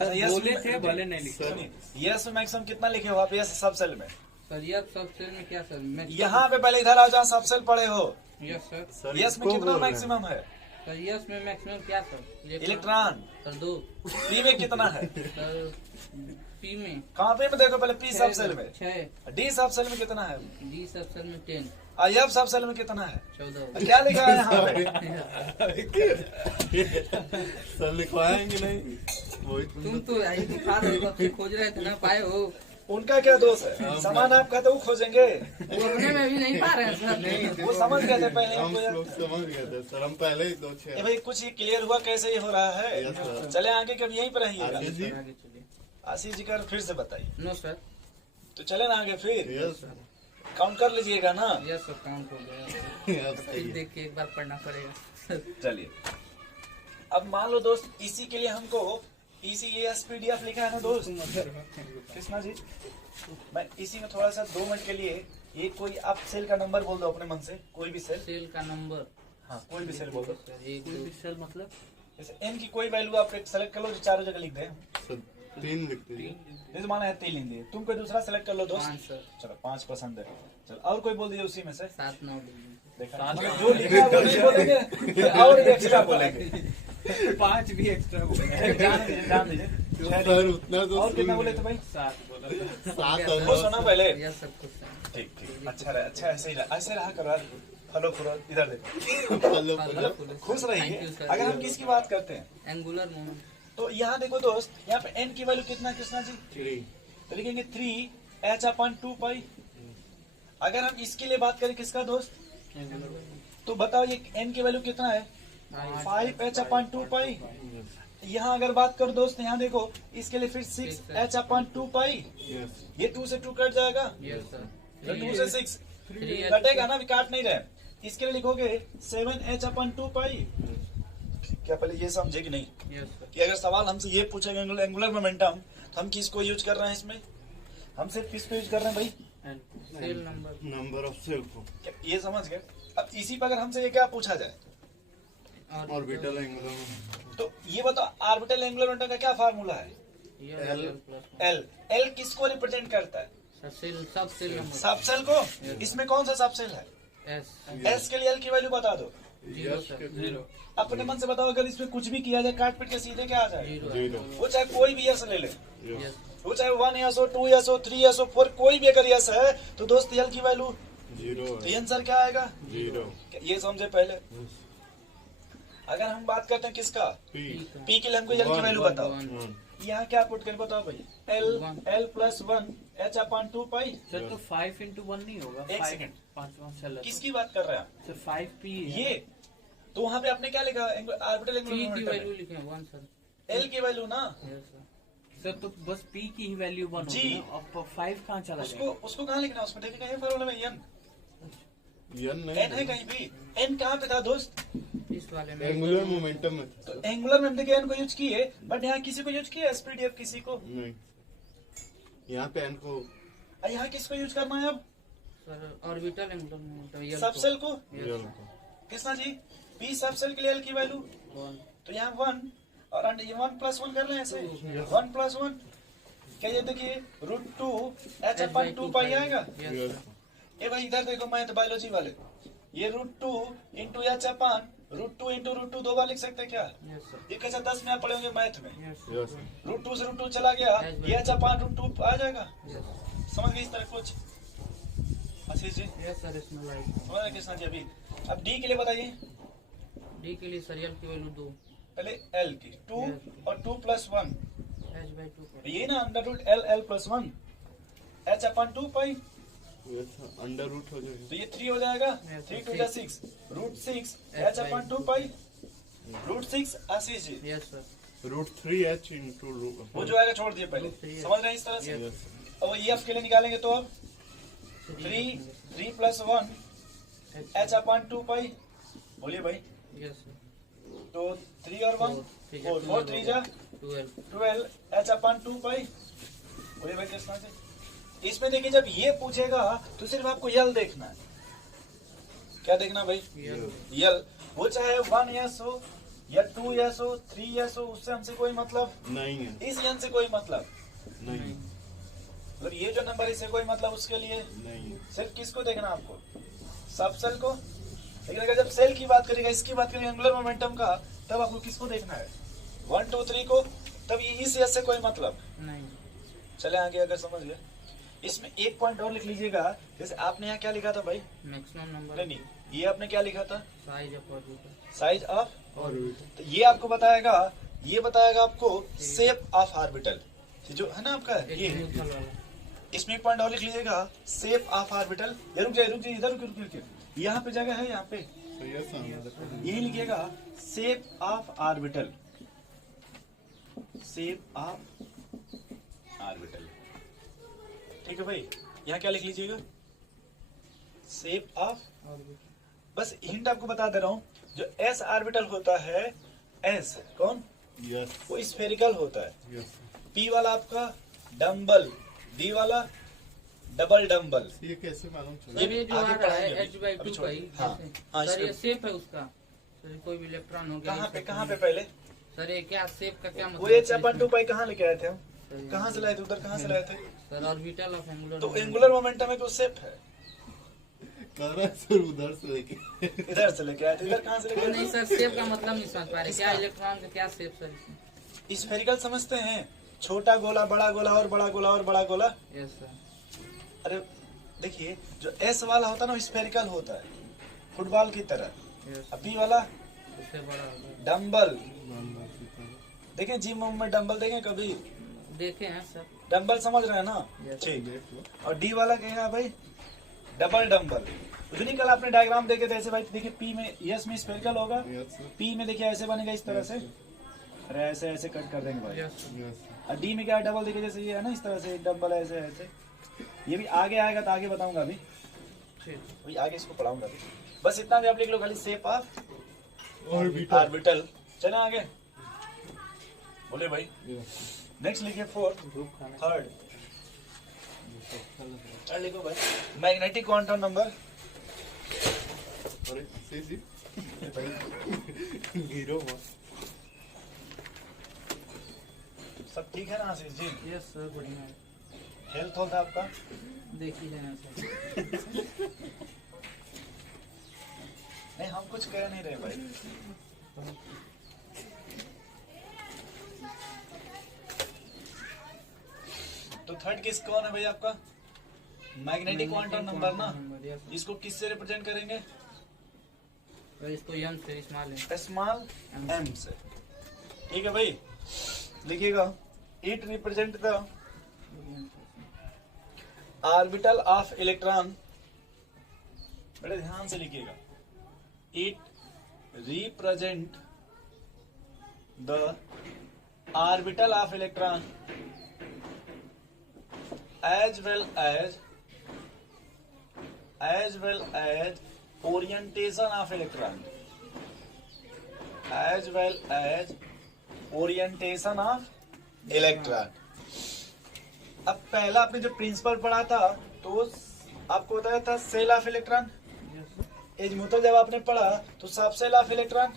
अच्छा, यस बोले में- थे भले नहीं लिखे। सुनिए, यस में मैक्सिमम कितना लिखे हो आप? यस सब सेल में सर यह सब सेल में क्या सर? यहाँ पे पहले इधर आओ जहाँ सब सेल पड़े हो। Yes sir. सर यस में इसको कितना बोल रहे हैं। मैक्सिमम है? सर यस में मैक्सिमम क्या सर? इलेक्ट्रॉन। सर 2। पी में कितना है? सर पी में कॉपी में देखो पहले, पी सब सेल में। 6। डी सब सेल में कितना है? डी सब सेल में 10 और एफ सब सेल में कितना है? 14। क्या लिखा है यहाँ पे? सर लिखवाएंगे नहीं वही तुम तो यही दिखा रहे हो, कब से खोज रहे थे ना पाए हो। उनका क्या दोष है? सामान आप कहते वो खोजेंगे, खोजने में भी नहीं पा रहे हैं सर। वो समझ गए थे पहले हम हमको यार। लोग समझ गए थे सर। हम पहले ही 2 ए 6। भाई कुछ ये क्लियर हुआ कैसे ये हो रहा है? Yes, sir. चले आगे कब यहीं पर रहिएगा। आशीष जी आगे चलिए। आशीष जी का फिर से बताइए। No sir. तो चले ना आगे, फिर यस काउंट कर लीजिएगा ना। यस सर, काउंट हो गया। अब सही फिर है। देख के एक बार पढ़ना पड़ेगा। चलिए, अब मान लो दोस्त इसी के लिए हमको ECASPDF लिखा है ना दोस्त कृष्णा जी। मैं इसी में थोड़ा सा 2 मिनट के लिए एक कोई आप सेल का नंबर बोल दो अपने मन से, कोई भी सेल। सेल का नंबर। हाँ कोई भी सेल बोल दो। सर 1 कोई 2 भी सेल मतलब जैसे एन की कोई वैल्यू आप सेलेक्ट कर लो जो चारों जगह लिख दे। सर 3 लिख दीजिए। जैसे माना है 3 लिख दिए, तुम कोई दूसरा सेलेक्ट कर लो दोस्त। 5 सर। चलो 5 पसंद है। चलो और कोई बोल दीजिए उसी में से। 7 9 देखा जो लिखा है वो नहीं बोलेंगे और एक्स्ट्रा बोलेंगे। 5 भी एक्स्ट्रा बोला। जान दीजिए। तो सर उतना तो और कितना बोले थे भाई? 7 बोला था। 7 वो सुना पहले। यस सब कुछ है। ठीक ठीक, अच्छा रहा, अच्छा ऐसे रहा करो यार। फलो फूलो इधर देखो, हेलो खुश रहिए। Thank you, sir. अगर हम किसकी बात करते हैं एंगुलर मोमेंट। तो यहाँ देखो दोस्त, यहाँ पे n की वैल्यू कितना है कृष्णा जी? 3 तो लिखेंगे 3h/2 पाई। अगर हम इसके लिए बात करें किसका दोस्त, तो बताओ ये n की वैल्यू कितना है? 5h/2 पाई। यहाँ अगर बात करो दोस्त, यहाँ देखो इसके लिए फिर 6h/2 यस ये 2 से 2 कट जाएगा, यस सर। 2 से 6 3h कटेगा ना, अभी काट नहीं रहे। इसके लिए लिखोगे 7h/2 क्या पहले ये समझे कि नहीं यस सर। कि अगर सवाल हमसे ये पूछेगा एंगुलर मोमेंटम तो हम किसको यूज कर रहे हैं इसमें, हम सिर्फ किसको यूज कर रहे हैं भाई, shell number. Number of shell को ये समझ गए। अब इसी पर अगर हमसे ये क्या पूछा जाए ऑर्बिटल एंगुलर तो ये बताओ आर्बिटल एंगुलर मोमेंटम का क्या फार्मूला है, एल एल। एल किसको रिप्रेजेंट करता है, सेल, सब सेल नंबर। सब सेल को। इसमें कौन सा सब सेल है, एस एस के लिए एल की वैल्यू बता दो, 0 सर। 0 अपने मन से बताओ। अगर इसमें कुछ भी किया जाए काट पीट के सीधे क्या आ जाए, 0 वो चाहे कोई भी यस ले ले, यस वो चाहे 1 यस हो, 2 यस हो, 3 यस हो, 4 कोई भी अगर यस है तो दोस्त एल की वैल्यू 0 तो आंसर क्या आएगा 0 ये समझे पहले। अगर हम बात करते हैं किसका, पी पी के लिए हमको एल की वैल्यू बताओ। 1 यहाँ क्या पुट कर बताओ भाई, एल प्लस 1 h/2 पाई। सर तो 5 into 1 नहीं होगा, एक 5 सेकंड। 5 सेल है किसकी बात कर रहे हैं आप? सर 5p है ये तो वहाँ पे आपने क्या लिखा, आर्बिटल पी की एंगुलर वैल्यू लिखे 1 सर। एल की वैल्यू ना, यस सर। सर तो बस p की ही वैल्यू 1 जी। होगी ना, अब 5 कहाँ चला उसको जाएगा? उसको कहाँ लिखना, उसमें देखिए कहीं फॉर्मूला में एन यन एन है नहीं कहीं भी, एन कहाँ पे था दोस्त, इस वाले में एंगुलर मोमेंटम में था। तो एंगुलर में हम देखिए एन को यूज किए, बट यहाँ किसी को यूज किया एसपीडीएफ किसी को, नहीं यहाँ पे एन को और यहाँ किसको यूज करना है अब, सर ऑर्बिटल एंगुलर मोमेंटम सब सेल को। यल को कृष्णा जी पी सब सेल के लिए एल की वैल्यू 1 तो यहाँ 1 और ये 1 + 1 कर लें ऐसे, 1 + 1 क्या ये देखिए √2 h/2 पाई आएगा। Yes yes sir. ये भाई इधर देखो मैथ बायोलॉजी वाले, ये √2 × h/√2 × √2 दो बार लिख सकते हैं क्या, यस सर। ये कैसे 10 में आप पढ़े होंगे मैथ में, यस यस √2 से √2 चला गया, ये h/√2 आ जाएगा, यस समझ गए इस तरह कुछ। Ashish ji yes sir. इसमें लाइट समझ रहे कृष्णा जी अभी। अब डी के लिए बताइए, डी के लिए सर एल की वैल्यू 2 पहले एल की 2 और 2 + 1 h/2 ये ना √l + 1 h/2 पाई, यस अंडर रूट हो जाएगा तो ये 3 हो जाएगा, Yes, 3 × 6 √6 h/2 पाई, √6 Ashish ji yes sir. √3h into वो जो आएगा छोड़ दिए पहले, √3 समझ रहे हैं इस तरह से। यस अब ये एफ के लिए निकालेंगे तो अब 3 + 1 h/2 पाई, बोलिए भाई, यस सर। तो 3 और 1 4 4 3 जा 12 12 h/2 पाई, बोलिए भाई कृष्णा जी। इसमें देखिए जब ये पूछेगा तो सिर्फ आपको यल देखना है, क्या देखना भाई, यल। वो चाहे 1 यस हो या 2 यस हो 3 यस हो, उससे हमसे कोई मतलब, नहीं है इस यन से कोई मतलब, नहीं मतलब ये जो नंबर इससे कोई मतलब, उसके लिए नहीं सिर्फ किसको देखना आपको, सब सेल को। लेकिन अगर जब सेल की बात करेगा, इसकी बात करेगा एंगुलर मोमेंटम का, तब आपको किसको देखना है 1 2 3 को, तब ये इस यस से कोई मतलब। नहीं चले आगे अगर समझ गए। इसमें एक पॉइंट और लिख लीजिएगा, जैसे आपने यहाँ क्या लिखा था भाई, मैक्सिमम नंबर नहीं नहीं ये आपने क्या लिखा था, size of orbital. Size of, और तो ये आपको बताएगा, ये बताएगा आपको शेप ऑफ ऑर्बिटल, जो है ना आपका ये। न्यूट्रल वाला इसमें एक पॉइंट और लिख लीजिएगा, शेप ऑफ ऑर्बिटल। ये रुक जाइए इधर रुक, यहाँ पे जगह है, यहाँ पे तो यस आंसर यही लिखिएगा, shape of orbital, shape of orbital, ठीक है भाई। यहाँ क्या लिख लीजिएगा, शेप ऑफ, ऑर्बिटल। बस हिंट आपको बता दे रहा हूँ, जो एस ऑर्बिटल होता है, एस कौन, यस वो स्फेरिकल होता है, यस पी वाला आपका डम्बल, डी वाला डबल डम्बल। ये कैसे मालूम चला सर ये जो आगे आ रहा है पढ़ाएंगे अभी। h/2 अभी का छोड़। ही, हाँ, हाँ, सर ये इसमें- शेप है उसका, सर कोई भी इलेक्ट्रॉन हो गया कहाँ पे पहले, सर ये क्या शेप का क्या मतलब वो है h/2 पाई कहाँ लेके आए थे हम, सर, कहाँ से लाए थे, उधर कहाँ से लाए थे, सर ऑर्बिटल ऑफ एंगुलर तो एंगुलर मोमेंटम है तो शेप है, कर रहा है सर उधर से लेके इधर से लेके आए थे, इधर कहाँ से लेके नहीं आए सर शेप का मतलब नहीं समझ पा रहे, क्या किसका? इलेक्ट्रॉन का क्या शेप सर इसमें? थे, स्फेरिकल समझते हैं, छोटा गोला बड़ा गोला और बड़ा गोला और बड़ा गोला। Yes sir. अरे देखिए जो एस वाला होता है ना स्फेरिकल होता है, फुटबॉल की तरह, यस और पी वाला उससे बड़ा होगा। डम्बल, देखें जिम में डम्बल देखें कभी, देखे हैं सर। डम्बल समझ रहे हैं ना, Yes. ठीक। और डी वाला क्या है भाई, डबल डम्बल। उस दिन कल आपने डायग्राम देखे थे ऐसे भाई, देखिए पी में, यस में स्फेरिकल होगा, यस सर पी में देखिए ऐसे बनेगा इस तरह से, अरे ऐसे ऐसे कट कर देंगे भाई। यस यस और डी में क्या डबल देखिए, जैसे ये है ना इस तरह से डबल ऐसे ऐसे, ये भी आगे आएगा तो आगे बताऊंगा अभी, ठीक वही आगे इसको पढ़ाऊंगा अभी। बस इतना भी आप लिख लो खाली, शेप ऑफ ऑर्बिटल ऑर्बिटल। चले आगे, बोले भाई। नेक्स्ट लिखिए फोर्थ, ग्रुप खाना थर्ड लिखो भाई, मैग्नेटिक क्वांटम नंबर। अरे सी हीरो सब ठीक है ना आशीष जी? यस सर बढ़िया है। हेल्थ होता आपका? देखिए लेना सर। नहीं हम कुछ कह नहीं रहे भाई। तो थर्ड किस कौन है भाई आपका? मैग्नेटिक क्वांटम नंबर ना, यस इसको किससे रिप्रेजेंट करेंगे? सर। इसको एम से स्मॉल है। स्मॉल एम से। ठीक है भाई, लिखिएगा। It represent the orbital of electron. बड़े ध्यान से लिखिएगा। It represent the orbital of electron as well as orientation of electron, as well as orientation of electron। अब पहला आपने जो प्रिंसिपल पढ़ा था तो आपको बताया था सेल ऑफ इलेक्ट्रॉन। एजमुथल जब आपने पढ़ा तो सब सेल ऑफ इलेक्ट्रॉन,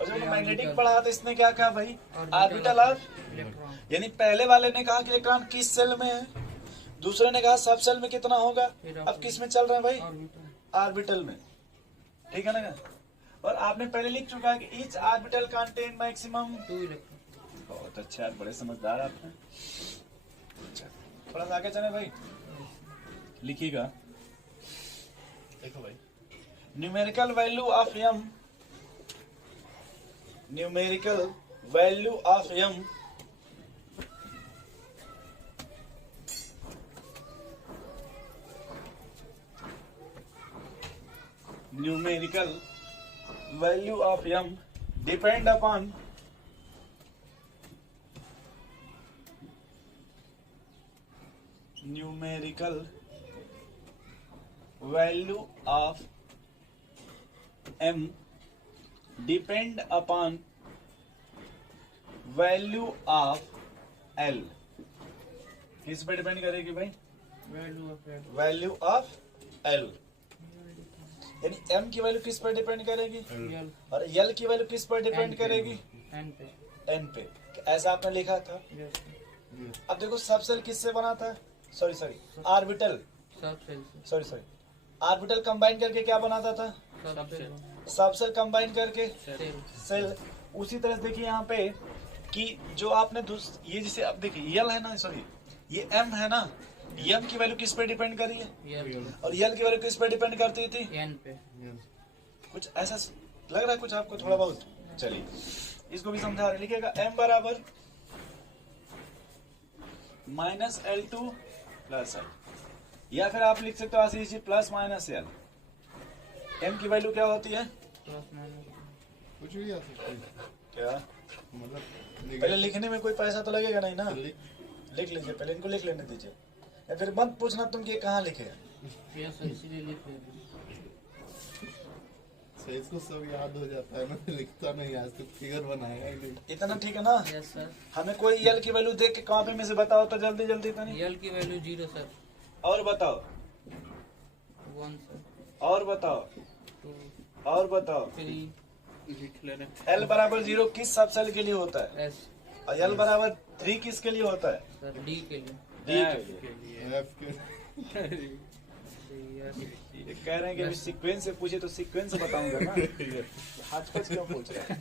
और जब मैग्नेटिक पढ़ा तो इसने क्या कहा भाई? Orbital of. इलेक्ट्रॉन। यानी पहले वाले ने कहा कि इलेक्ट्रॉन किस सेल में है, दूसरे ने कहा सब सेल में कितना होगा। अब किस में चल रहा है भाई? ऑर्बिटल। ऑर्बिटल में। ठीक है ना? और आपने पहले लिख चुका है कि each orbital contain maximum 2 electron. बहुत अच्छा है, बड़े समझदार आपने। अच्छा, थोड़ा सा आगे चले भाई, लिखिएगा। देखो भाई, numerical value of M, numerical value of M numerical value of m depend upon numerical value of m depend upon value of l। किस पे डिपेंड करेगी भाई? Value of l। यानी m की वैल्यू किस पर डिपेंड करेगी? एल। और l की वैल्यू किस पर डिपेंड करेगी? एन पे। n पे। ऐसा आपने लिखा था। यस अब देखो सब सेल किससे बना था? सॉरी ऑर्बिटल, सब सेल से। सॉरी ऑर्बिटल कंबाइन करके क्या बनाता था? सब सेल। सब सेल कंबाइन करके सेल। सेल। उसी तरह से देखिए यहाँ पे कि जो आपने ये जैसे अब देखिए l है ना, सॉरी ये m है ना, m की वैल्यू किस पे डिपेंड करी है? एल। और l की वैल्यू किस पे डिपेंड करती थी? एन पे। कुछ ऐसा लग रहा है कुछ आपको थोड़ा बहुत? चलिए इसको भी समझा रहे। लिखिएगा m बराबर -L2 + L, या फिर आप लिख सकते हो आशीष जी +-L। m की वैल्यू क्या होती है? Plus minus. कुछ भी आ सकता है क्या? मतलब पहले लिखने में कोई पैसा तो लगेगा नहीं ना? लिख- लिख लीजिए, पहले इनको लिख लेने दीजिए, या फिर मत पूछना तुम कि ये कहाँ लिखे। यस सर, इसीलिए लिख रहे सही इसको सब याद हो जाता है ना, लिखता नहीं आज तक, फिगर बनाया ही नहीं। इतना ठीक है ना? हैं। Yes sir. हमें कोई l की वैल्यू देख के कॉपी में से बताओ तो जल्दी जल्दी इतना नहीं। एल की वैल्यू 0 सर। और बताओ, 1 सर। और बताओ, 2 और बताओ। 3 लिख लेना। l बराबर 0 किस सब सेल के लिए होता है? एस और l बराबर 3 किसके लिए होता है? सर। डी के लिए। d के लिए। के लिए F के यस। ये कह रहे हैं कि अभी सीक्वेंस से पूछे तो सीक्वेंस से बताऊंगा ना। हाथ पच क्यों पूछ रहे हैं?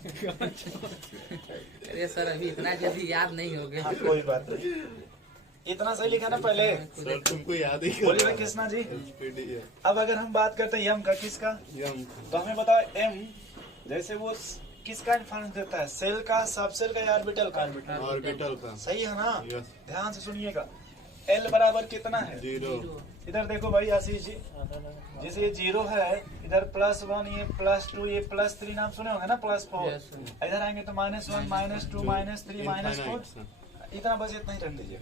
अरे सर अभी इतना जल्दी याद नहीं हो हाँ, गया। कोई बात नहीं, इतना सही लिखा ना पहले। सर तुमको याद ही बोलिए ना कृष्णा जी। SPD है अब अगर हम बात करते हैं m का, किसका? यम तो हमें बताओ m जैसे वो किसका इन्फॉर्मेशन देता है? सेल का, सब सेल का या ऑर्बिटल का? ऑर्बिटल का सही है ना? यस ध्यान से सुनिएगा। l बराबर कितना है? 0 इधर देखो भाई आशीष जी, जैसे ये 0 है, इधर +1, ये +2, ये +3 नाम सुने होंगे ना, +4। Yes, sir. इधर आएंगे तो -1, -2, -3, -4, इतना बस इतना ही रख दीजिए।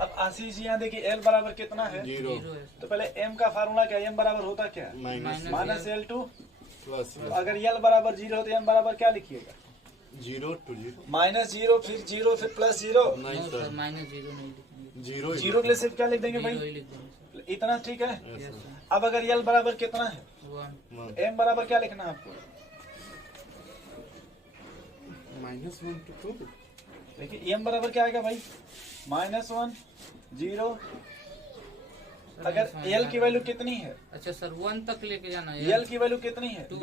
अब आशीष जी यहाँ देखिए L बराबर कितना है, 0 0 है तो पहले M का फार्मूला क्या है, M बराबर होता क्या है, माइनस -L2। प्लस तो अगर L बराबर 0 हो तो M बराबर क्या लिखिएगा, 0 to 0 -0 फिर 0 फिर +0। नहीं नो सर सर -0 नहीं लिखेंगे 0 0 के लिए सिर्फ क्या लिख देंगे 0 भाई, ही लिख देंगे इतना ठीक है। सर यस सर अब अगर L बराबर कितना है, 1 M बराबर क्या लिखना है आपको, -1 to 2 देखिए M बराबर क्या आएगा भाई, -1 0। अगर L की वैल्यू कितनी है, अच्छा सर 1 तक लेके जाना है L की वैल्यू कितनी है, 2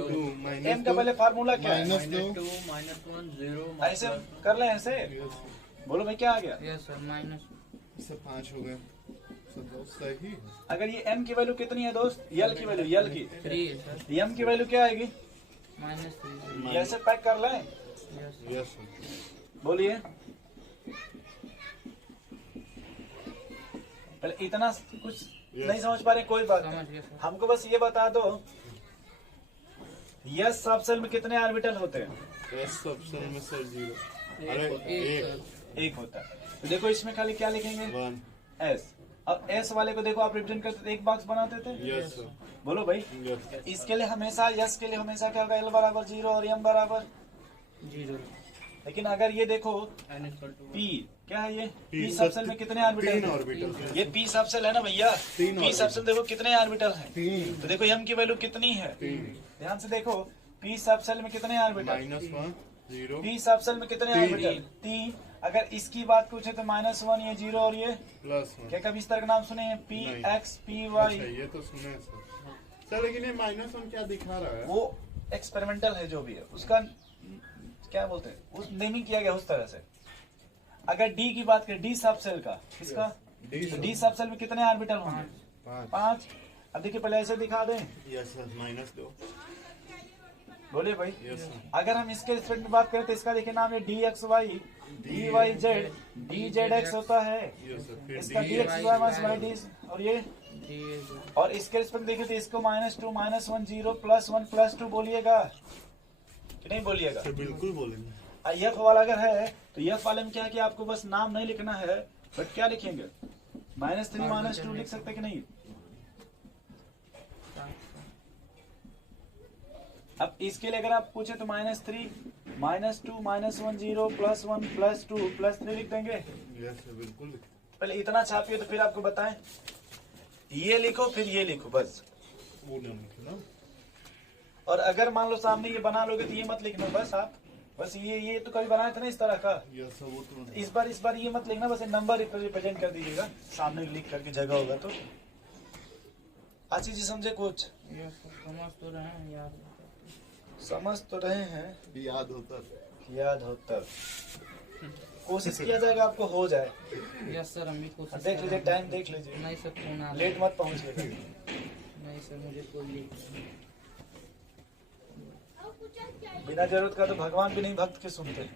M का पहले फार्मूला क्या है, -2 -1 0 ऐसे कर ले, ऐसे बोलो भाई क्या आ गया। यस सर माइनस इससे 5 हो गए सब बहुत सही है। अगर ये M की वैल्यू कितनी है दोस्त, L की वैल्यू, L की 3 है सर M की वैल्यू क्या आएगी, -3 ये ऐसे पैक कर लें, यस यस बोलिए। पहले इतना कुछ नहीं समझ पा रहे, कोई बात समझ नहीं, गया सर हमको बस ये बता दो यस सब सेल में कितने ऑर्बिटल होते हैं, एस ऑप्शन में सर 0 अरे एक 1 सर एक होता है। तो देखो इसमें खाली क्या लिखेंगे, 1 एस। अब एस वाले को देखो आप रिप्रेजेंट करते थे, एक बॉक्स बनाते थे, यस सर बोलो भाई। यस इसके लिए हमेशा, यस के लिए हमेशा क्या होगा, L बराबर 0 और M बराबर। 0 लेकिन अगर ये देखो n = P क्या है, ये P P सब सेल में कितने ऑर्बिटल 3 हैं, ऑर्बिटल ये P सब सेल है ना भैया, तीन P सब सेल देखो कितने ऑर्बिटल हैं, 3 तो देखो M की वैल्यू कितनी है, 3 ध्यान से देखो P सब सेल में कितने ऑर्बिटल, -1 0 P सब सेल में कितने तीन। ऑर्बिटल, 3। अगर इसकी बात पूछे तो -1 ये 0 और ये +1 क्या कभी इस तरह का नाम सुने हैं, P नहीं। X P Y, अच्छा ये तो सुने हैं सर सर लेकिन ये -1 क्या दिखा रहा है वो एक्सपेरिमेंटल है जो भी है, उसका क्या बोलते हैं, उस नेमिंग किया गया उस तरह से। अगर D की बात करें, D सब सेल का, किसका, D तो D सब सेल में कितने ऑर्बिटल होंगे, 5 5। अब देखिए पहले ऐसे दिखा दें, यस सर -2 बोलिए भाई। यस सर अगर हम इसके रिस्पेक्ट में बात करें तो इसका देखिए नाम है DXY DYZ DZX होता है, यस सर फिर इसका D DXY -YD, और ये, D और इसके रिस्पेक्ट देखिए तो इसको -2 -1 0 +1 +2 बोलिएगा कि नहीं बोलिएगा। सर बिल्कुल बोलेंगे F वाला अगर है तो F वाले में क्या है कि आपको बस नाम नहीं लिखना है, बट क्या लिखेंगे, -3 -2 लिख सकते कि नहीं। अब इसके लिए अगर आप पूछे तो -3 -2 -1 0 +1 +2 +3 लिख देंगे। यस सर बिल्कुल पहले इतना छापिए तो फिर आपको बताएं, ये लिखो फिर ये लिखो बस। वो नहीं ना और अगर मान लो सामने ये बना लोगे तो ये मत लिखना बस, आप बस ये तो कभी बनाए थे ना इस तरह का, यस सर वो तो इस बार ये मत लिखना, बस नंबर रिप्रेजेंट कर दीजिएगा सामने लिख करके, जगह होगा तो। आशीष जी समझे कुछ, यस सर समझ तो रहे हैं यार समझ तो रहे हैं, याद होता याद होता, कोशिश किया जाएगा आपको हो जाए। यस सर हम भी कोशिश देख कर लीजिए रहे हैं। टाइम देख लीजिए, नहीं सर फोन आ रहा है। लेट मत पहुंचिएगा। नहीं सर मुझे कोई नहीं। बिना जरूरत का तो भगवान भी नहीं भक्त के सुनते।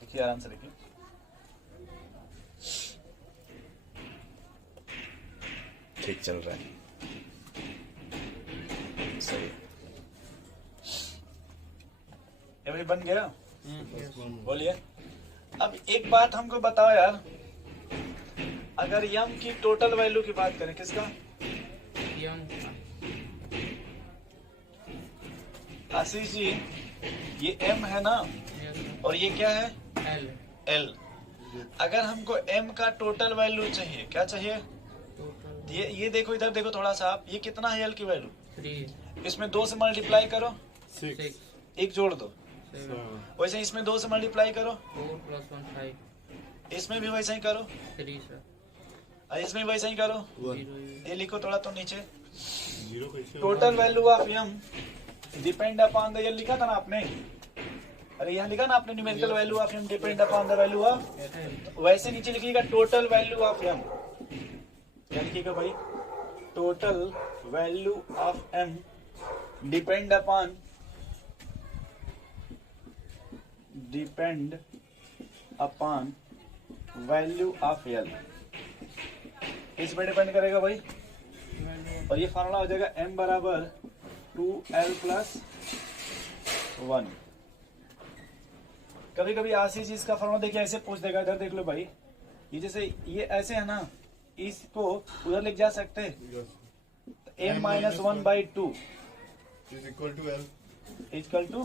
देखिए आराम से देखिए, ठीक चल रहा है, सही। ये भाई बन गया, बोलिए। अब एक बात हमको बताओ यार, अगर यम की टोटल वैल्यू की बात करें, किसका, यम आशीष जी, ये m है ना, यस और ये क्या है, एल l। अगर हमको m का टोटल वैल्यू चाहिए, क्या चाहिए, टोटल ये देखो, इधर देखो थोड़ा सा आप, ये कितना है l की वैल्यू, 3 इसमें 2 से मल्टीप्लाई करो, 6 6 एक जोड़ दो, 7 वैसे इसमें 2 से मल्टीप्लाई करो, 4 + 1 5 इसमें भी वैसा ही करो, 3 सर और इसमें भी वैसा ही करो, 0 ये लिखो थोड़ा तो नीचे, 0 कैसे total value of m depend upon the, ये लिखा था ना आपने, अरे यहाँ लिखा ना आपने numerical value of M depend upon the value of, वैसे नीचे लिखिएगा टोटल वैल्यू ऑफ एम, क्या लिखिएगा भाई, total value of M depend upon value of L, इस पे डिपेंड करेगा भाई। और ये फॉर्मूला हो जाएगा m बराबर 2l प्लस 1। कभी कभी आशीष इसका फॉर्मूला देखिए ऐसे पूछ देगा, इधर देख लो भाई, ये जैसे ये ऐसे है ना, इसको उधर लिख जा सकते हैं, m minus 1/2 is equal to L, equal to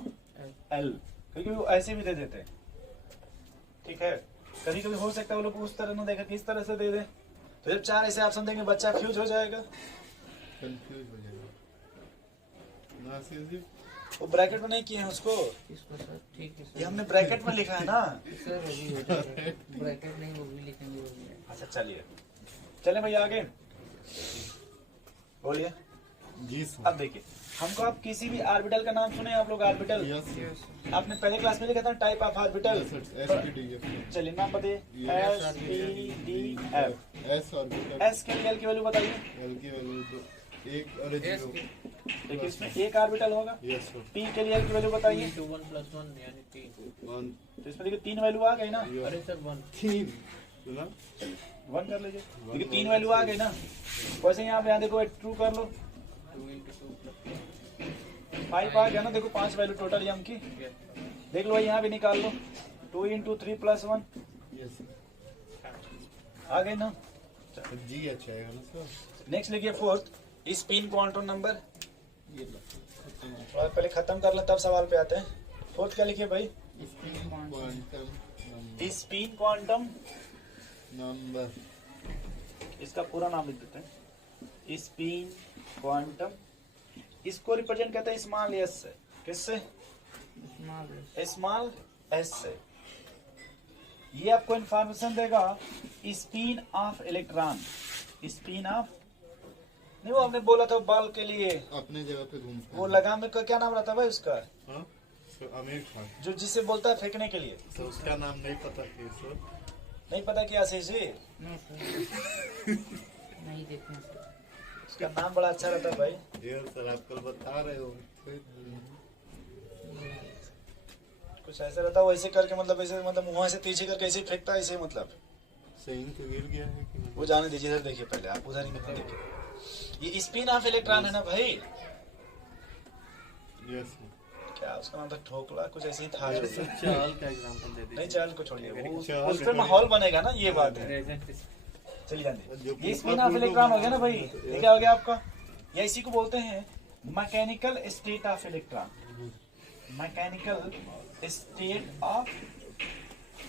l, क्योंकि वो ऐसे भी दे देते हैं, ठीक है। कभी कभी हो सकता है वो लोग उस तरह ना देखा किस तरह से दे दे, तो जब 4 ऐसे ऑप्शन देंगे बच्चा फ्यूज हो जाएगा, कंफ्यूज हो जाएगा ना सीधी। वो ब्रैकेट में नहीं किए हैं उसको, इसको सर ठीक है ये सर, हमने ब्रैकेट में लिखा है ना। सर अभी हो जाएगा, ब्रैकेट नहीं वो भी लिखेंगे वो भी। अच्छा चलिए, चले भैया आगे बोलिए। जी अब सर। देखिए, हमको आप किसी भी ऑर्बिटल का नाम सुने आप लोग, ऑर्बिटल यस आपने पहले क्लास में लिखा था टाइप ऑफ ऑर्बिटल, एस चलिए नाम बताइए, S P D F, S orbital, S के लिए एल की वैल्यू बताइए, एल की वैल्यू तो एक और जीरो। देखिए इसमें एक ऑर्बिटल होगा, यस सर। पी के लिए एल की वैल्यू बताइए, 2 1 + 1 यानी 3। 1 तो इसमें देखिए 3 वैल्यू आ गई ना, अरे सर 1 3 सुना 1 कर लीजिए, देखिए 3 वैल्यू आ गई ना। वैसे यहाँ देखो ट्रू कर लो, 2 × 2 + 5 आ गया ना, देखो 5 वैल्यू टोटल एम की, देख लो यहाँ भी निकाल लो, 2 × 3 + 1 यस आ गई ना। जी अच्छा है ना सर। नेक्स्ट लिखिए फोर्थ, स्पिन क्वांटम नंबर, ये लो और पहले खत्म कर ले तब सवाल पे आते हैं। फोर्थ क्या लिखिए भाई, क्वांटम स्पिन क्वांटम नंबर, इसका पूरा नाम लिख देते हैं, स्पिन क्वांटम, इसको रिप्रेजेंट करते हैं स्मॉल एस से, किससे, स्मॉल एस से। ये आपको इंफॉर्मेशन देगा spin off electron, spin off, नहीं वो हमने बोला था बॉल के लिए, अपने जगह पे घूमता है। वो लगाम में क्या नाम रहता है भाई उसका, हाँ सर, आमिर खान। जो जिसे बोलता है फेंकने के लिए, तो उसका नाम नहीं पता है सर। नहीं पता क्या से नो सर नहीं देखना सर, उसका नाम बड़ा अच्छा रहता है भाई, ये सर आप कल बता रहे हो। कुछ ऐसा रहता है वैसे करके, मतलब ऐसे, मतलब वहां से पीछे करके ऐसे फेंकता है ऐसे, मतलब सही तो गिर गया है कि नहीं? वो जाने दीजिए, इधर देखिए पहले आप, उधर ही निकल देखिए, ये स्पिन ऑफ इलेक्ट्रॉन है ना भाई, यस सर। क्या उसका नाम था, ठोकला कुछ ऐसे ही था, चाल का एग्जांपल दे नहीं दीजिए। चाल को छोड़िए, वो चाल उस पर माहौल बनेगा ना, ये बात है। प्रेजेंट चलिए जाने, जो ये स्पिन ऑफ इलेक्ट्रॉन हो गया ना भाई, ये क्या हो गया आपका, या इसी को बोलते हैं mechanical state of electron, mechanical state of.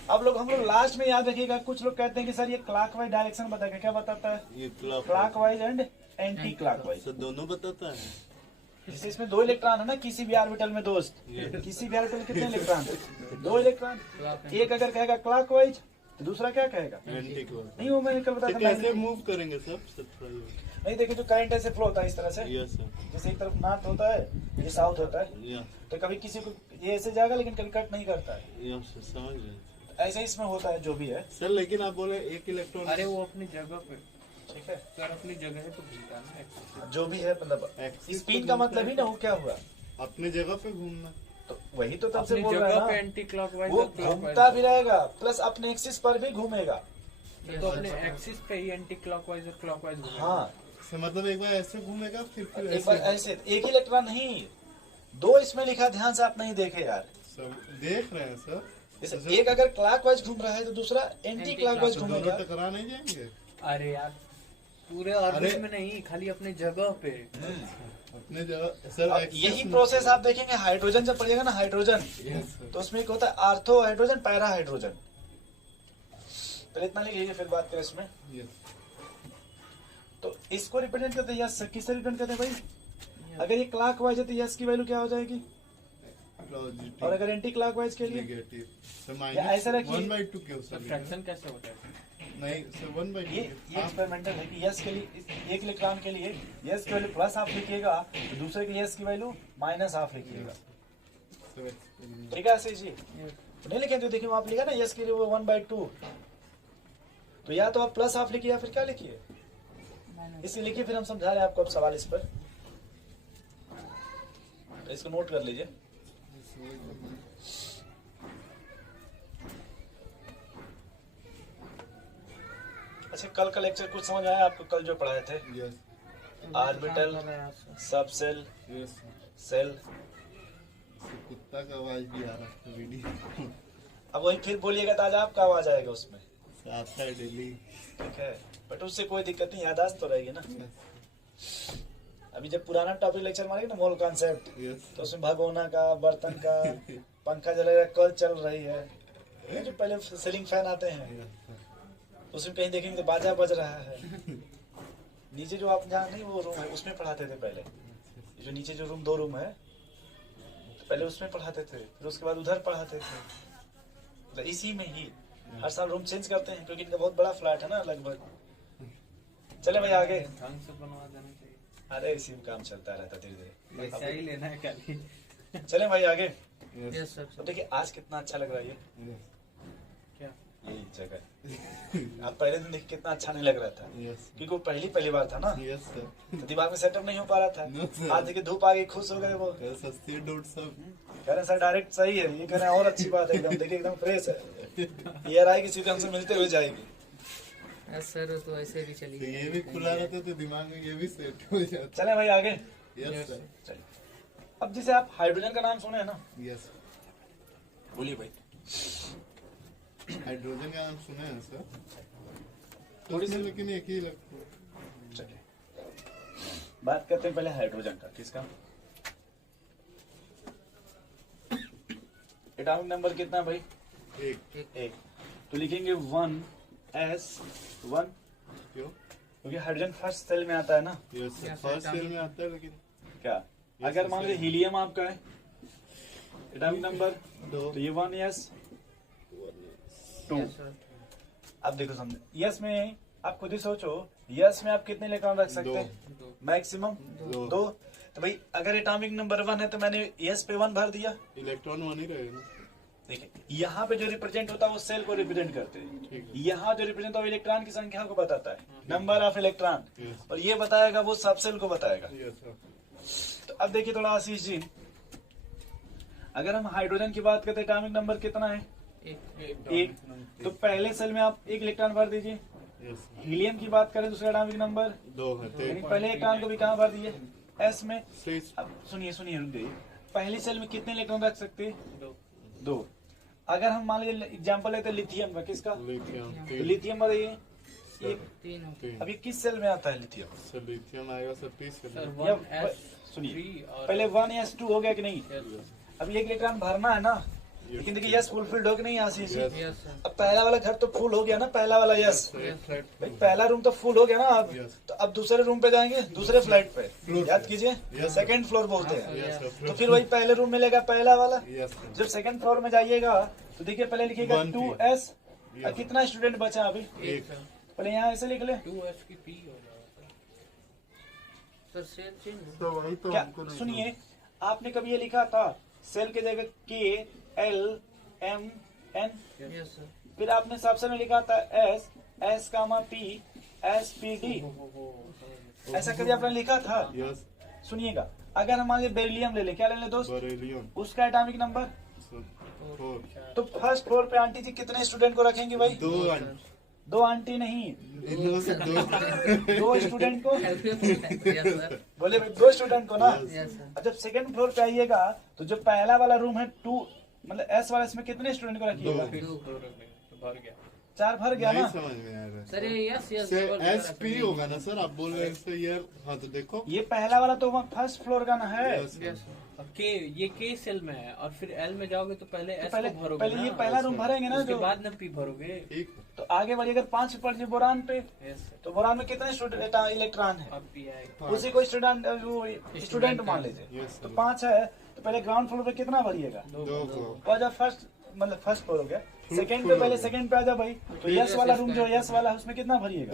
अब लोग हम लोग लास्ट में याद रखिएगा, कुछ लोग कहते हैं कि सर ये क्लॉकवाइज डायरेक्शन बताएगा, क्या बताता है, ये clock clockwise and anti clockwise. Sir दोनों बताता है। जैसे इसमें 2 इलेक्ट्रॉन है ना किसी भी ऑर्बिटल में दोस्त, किसी भी ऑर्बिटल में कितने इलेक्ट्रॉन, 2 इलेक्ट्रॉन, एक अगर कहेगा क्लॉकवाइज तो दूसरा क्या कहेगा, एंटी क्लॉक। नहीं वो मैंने कल तो बताया कैसे था, मूव करेंगे सब सर? नहीं देखिए जो करंट ऐसे फ्लो होता है इस तरह से, यस सर। जैसे एक तरफ नॉर्थ होता है, ये साउथ होता है, यस तो कभी किसी को ये ऐसे जाएगा लेकिन कभी कट नहीं करता है, यस सर, समझ गए ऐसे इसमें होता है जो भी है, सर। लेकिन आप बोले एक इलेक्ट्रॉन, अरे वो अपनी जगह पे, ठीक है, सर अपनी जगह है तो घूमता है ना एक्सिस। जो भी है, मतलब एक्सिस स्पीड पे का घूमता मतलब ही है। ना वो क्या हुआ, अपने जगह पे घूमना। तो वही तो तब से अपनी बोल रहा जगह पे है एंटी क्लॉकवाइज ना, वो और क्लॉकवाइज। घूमता भी रहेगा प्लस अपने एक्सिस पर भी घूमेगा, तो अपने एक्सिस पे ही एंटी क्लॉकवाइज और क्लॉकवाइज घूमेगा। हाँ सर मतलब एक बार ऐसे घूमेगा फिर एक बार ऐसे, एक ही इलेक्ट्रॉन नहीं, 2 इसमें लिखा, ध्यान से आप नहीं देखे यार, सब देख रहे हैं सर। जैसे एक अगर क्लॉकवाइज घूम रहा है तो दूसरा एंटी क्लॉकवाइज तो दोनों घूमेगा, टकरा नहीं जाएंगे अरे यार पूरे ऑर्बिट में नहीं, खाली अपने जगह पे। अपने जगह सर। अब यही प्रोसेस आप देखेंगे हाइड्रोजन जब पड़ेगा ना, हाइड्रोजन, यस सर। तो उसमें एक होता है आर्थो हाइड्रोजन, पैरा हाइड्रोजन, पहले इतना लिख लीजिए फिर बात करें इसमें। यस तो इसको रिप्रेजेंट करते हैं यस, किससे रिप्रेजेंट करते हैं भाई, अगर ये क्लॉकवाइज है तो यस की वैल्यू क्या हो जाएगी, और अगर एंटी क्लॉकवाइज के लिए नेगेटिव। या ऐसा रखिए, 1/2 क्यों सर? फ्रैक्शन कैसे होता है? नहीं सर 1 by ये एक्सपेरिमेंटल है कि यस के लिए एक इलेक्ट्रॉन के लिए यस की वैल्यू प्लस हाफ लिखिएगा, तो दूसरे के लिए यस की वैल्यू माइनस हाफ लिखिएगा। ठीक है ऐसे जी तो नहीं लिखे तो देखिए आप लिखा ना यस के लिए वो 1/2, तो या तो आप प्लस हाफ लिखिए या फिर क्या लिखिए इसे लिखिए, फिर हम समझा रहे हैं आपको अब सवाल इस पर, तो इसको नोट कर लीजिए। अच्छा कल का लेक्चर कुछ समझ आया आपको? कल जो पढ़ाए थे यस ऑर्बिटल, सब सेल, यस सेल, कुत्ता का आवाज भी आ रहा है वीडियो अब वही फिर बोलिएगा तो आज आपका आवाज आएगा उसमें, आता है डेली। ठीक है बट उससे कोई दिक्कत नहीं, याददाश्त तो रहेगी ना। अभी जब पुराना टॉपिक लेक्चर मारेंगे ना मोल कॉन्सेप्ट, यस तो उसमें भगोना का, बर्तन का, पंखा जलेगा, कल चल रही है, ये जो पहले सीलिंग फैन आते हैं उसमें कहीं देखेंगे तो बाजा बज रहा है। नीचे जो आप जहाँ नहीं वो रूम है उसमें पढ़ाते थे पहले, ये जो नीचे जो रूम 2 रूम है तो पहले उसमें पढ़ाते थे, फिर उसके बाद उधर पढ़ाते थे, तो इसी में ही हर साल रूम चेंज करते हैं क्योंकि इनका बहुत बड़ा फ्लैट है ना लगभग। चले भाई आगे, ढंग से बनवा देना चाहिए, अरे इसी में काम चलता रहता धीरे पैसा ही लेना है खाली। धीरे। चले भाई आगे, यस सर तो देखिए आज कितना अच्छा लग रहा है ये क्या यही जगह। आप पहले दिन देखिए कितना अच्छा नहीं लग रहा था यस क्योंकि वो पहली बार था ना, यस सर तो दिमाग में सेटअप नहीं हो पा रहा No, था। sir. आज देखिए धूप आ गई, खुश हो गए वो, सस्ती डोट सब कह रहे सर डायरेक्ट सही है, ये कह रहे हैं और अच्छी बात है एकदम, देखिए एकदम फ्रेश है, ईयर आएगी सीधे हमसे मिलते हुए जाएगी। यस सर तो ऐसे भी तो चलिए। ये भी खुला रहता तो दिमाग में ये भी सेट हो जाता। चले भाई आगे, यस सर चलिए अब जैसे आप हाइड्रोजन का नाम सुने हैं ना, यस बोलिए भाई। हाइड्रोजन का नाम सुना है सर थोड़ी सी लेकिन एक ही लगता है। चलिए बात करते हैं पहले हाइड्रोजन का। किसका एटॉमिक नंबर कितना है भाई? एक एक, तो लिखेंगे 1s1 क्यों? क्योंकि हाइड्रोजन फर्स्ट सेल में आता है ना। Yes Yes, first atomic- shell में आता है लेकिन क्या Yes, अगर मान sir. लीजिए हीलियम आपका है एटॉमिक नंबर, दो तो ये 1s2। यस सर अब देखो समझे, यस में आप खुद ही सोचो, यस में आप कितने इलेक्ट्रॉन रख सकते हैं? दो मैक्सिमम दो। 2। तो भाई अगर एटॉमिक नंबर 1 है तो मैंने यस पे 1 भर दिया। इलेक्ट्रॉन वन ही रहेगा ना। देखिए यहाँ पे जो रिप्रेजेंट होता है वो सेल को रिप्रेजेंट करते हैं, ठीक है यहाँ जो रिप्रेजेंट होता है वो इलेक्ट्रॉन की संख्या को बताता है, नंबर ऑफ इलेक्ट्रॉन, यस और ये बताएगा वो सब सेल को बताएगा। यस सर तो अब देखिए थोड़ा आशीष जी, अगर हम हाइड्रोजन की बात करते हैं एटॉमिक नंबर कितना है? एक। तो पहले सेल में आप 1 इलेक्ट्रॉन भर दीजिए। यस हीलियम की बात करें दूसरा एटॉमिक नंबर, दो है यानी पहले इलेक्ट्रॉन को भी कहाँ भर दिए? एस में। सिक्स अब सुनिए सुनिए रुक जाइए, पहली सेल में कितने इलेक्ट्रॉन रख सकते हैं? दो 2। अगर हम मान लीजिए एग्जाम्पल लेते हैं लिथियम का, किसका? लिथियम तो लिथियम बताइए ये तीन हो तीन अभी किस सेल में आता है लिथियम? सर लिथियम आएगा सर 30 सर सेल या 1s सुनिए और पहले 1s2 हो गया कि नहीं? अभी 1 इलेक्ट्रॉन भरना है ना, लेकिन देखिए यस फुलफिल्ड हो कि नहीं Ashish ji? Yes. Yes sir अब पहला वाला घर तो फुल हो गया ना, पहला वाला यस, भाई पहला रूम तो फुल हो गया ना। अब Yes. तो अब दूसरे रूम पे जाएंगे, दूसरे फ्लैट पे, Floor याद पे। कीजिए Yes. सेकंड फ्लोर बोलते हैं। यस तो फिर वही पहले रूम मिलेगा पहला वाला। यस जब सेकंड फ्लोर में जाइएगा तो देखिए पहले लिखिएगा 1P 2s। Yes. कितना स्टूडेंट बचा अभी? एक पहले यहाँ ऐसे लिख ले, 2s की p हो जाएगा सर सेल चेंज हो तो वही तो क्या हमको नहीं सुनिए, आपने कभी ये लिखा था सेल की जगह KLMN, यस सर फिर आपने सबसे में लिखा था S, P, SPD, ऐसा कभी आपने लिखा था? यस सुनिएगा, अगर हम मान लीजिए बेरिलियम ले ले, क्या ले ले दोस्त? बेरिलियम उसका एटॉमिक नंबर, फोर तो फर्स्ट फ्लोर पे आंटी जी कितने स्टूडेंट को रखेंगी भाई? दो 2 आंटी नहीं, इन लोगों से दो 2 स्टूडेंट को। यस सर बोले भाई 2 स्टूडेंट को ना। Yes. यस सर और जब सेकंड फ्लोर पे आइएगा तो जो पहला वाला रूम है 2, मतलब एस वाला, इसमें कितने स्टूडेंट को रखिएगा? दो। फिर दो रख देंगे तो भर गया 4 भर गया नहीं ना। समझ में आ रहा सर ये yes yes sir S P होगा ना सर, आप बोल रहे हैं सर यार। हाँ तो देखो ये पहला वाला तो फर्स्ट फ्लोर का ना है। यस यस अब के ये के सेल में है और फिर एल में जाओगे तो पहले तो एस पहले को भरोगे पहले ना, ये पहला रूम भरेंगे ना उसके जो, बाद ना पी भरोगे। ठीक तो आगे बढ़िए अगर 5 पे पड़ जाए बोरान पे, यस सर तो बोरान में कितने इलेक्ट्रॉन है? अब पी आएगा हाँ। उसी को स्टूडेंट मान लीजिए, यस तो 5 है, तो पहले ग्राउंड फ्लोर पे कितना भरिएगा? दो को और जब फर्स्ट मतलब फर्स्ट फ्लोर हो गया, सेकंड पे पहले सेकंड पे आ जा भाई। तो यस वाला रूम जो यस वाला है उसमें कितना भरिएगा?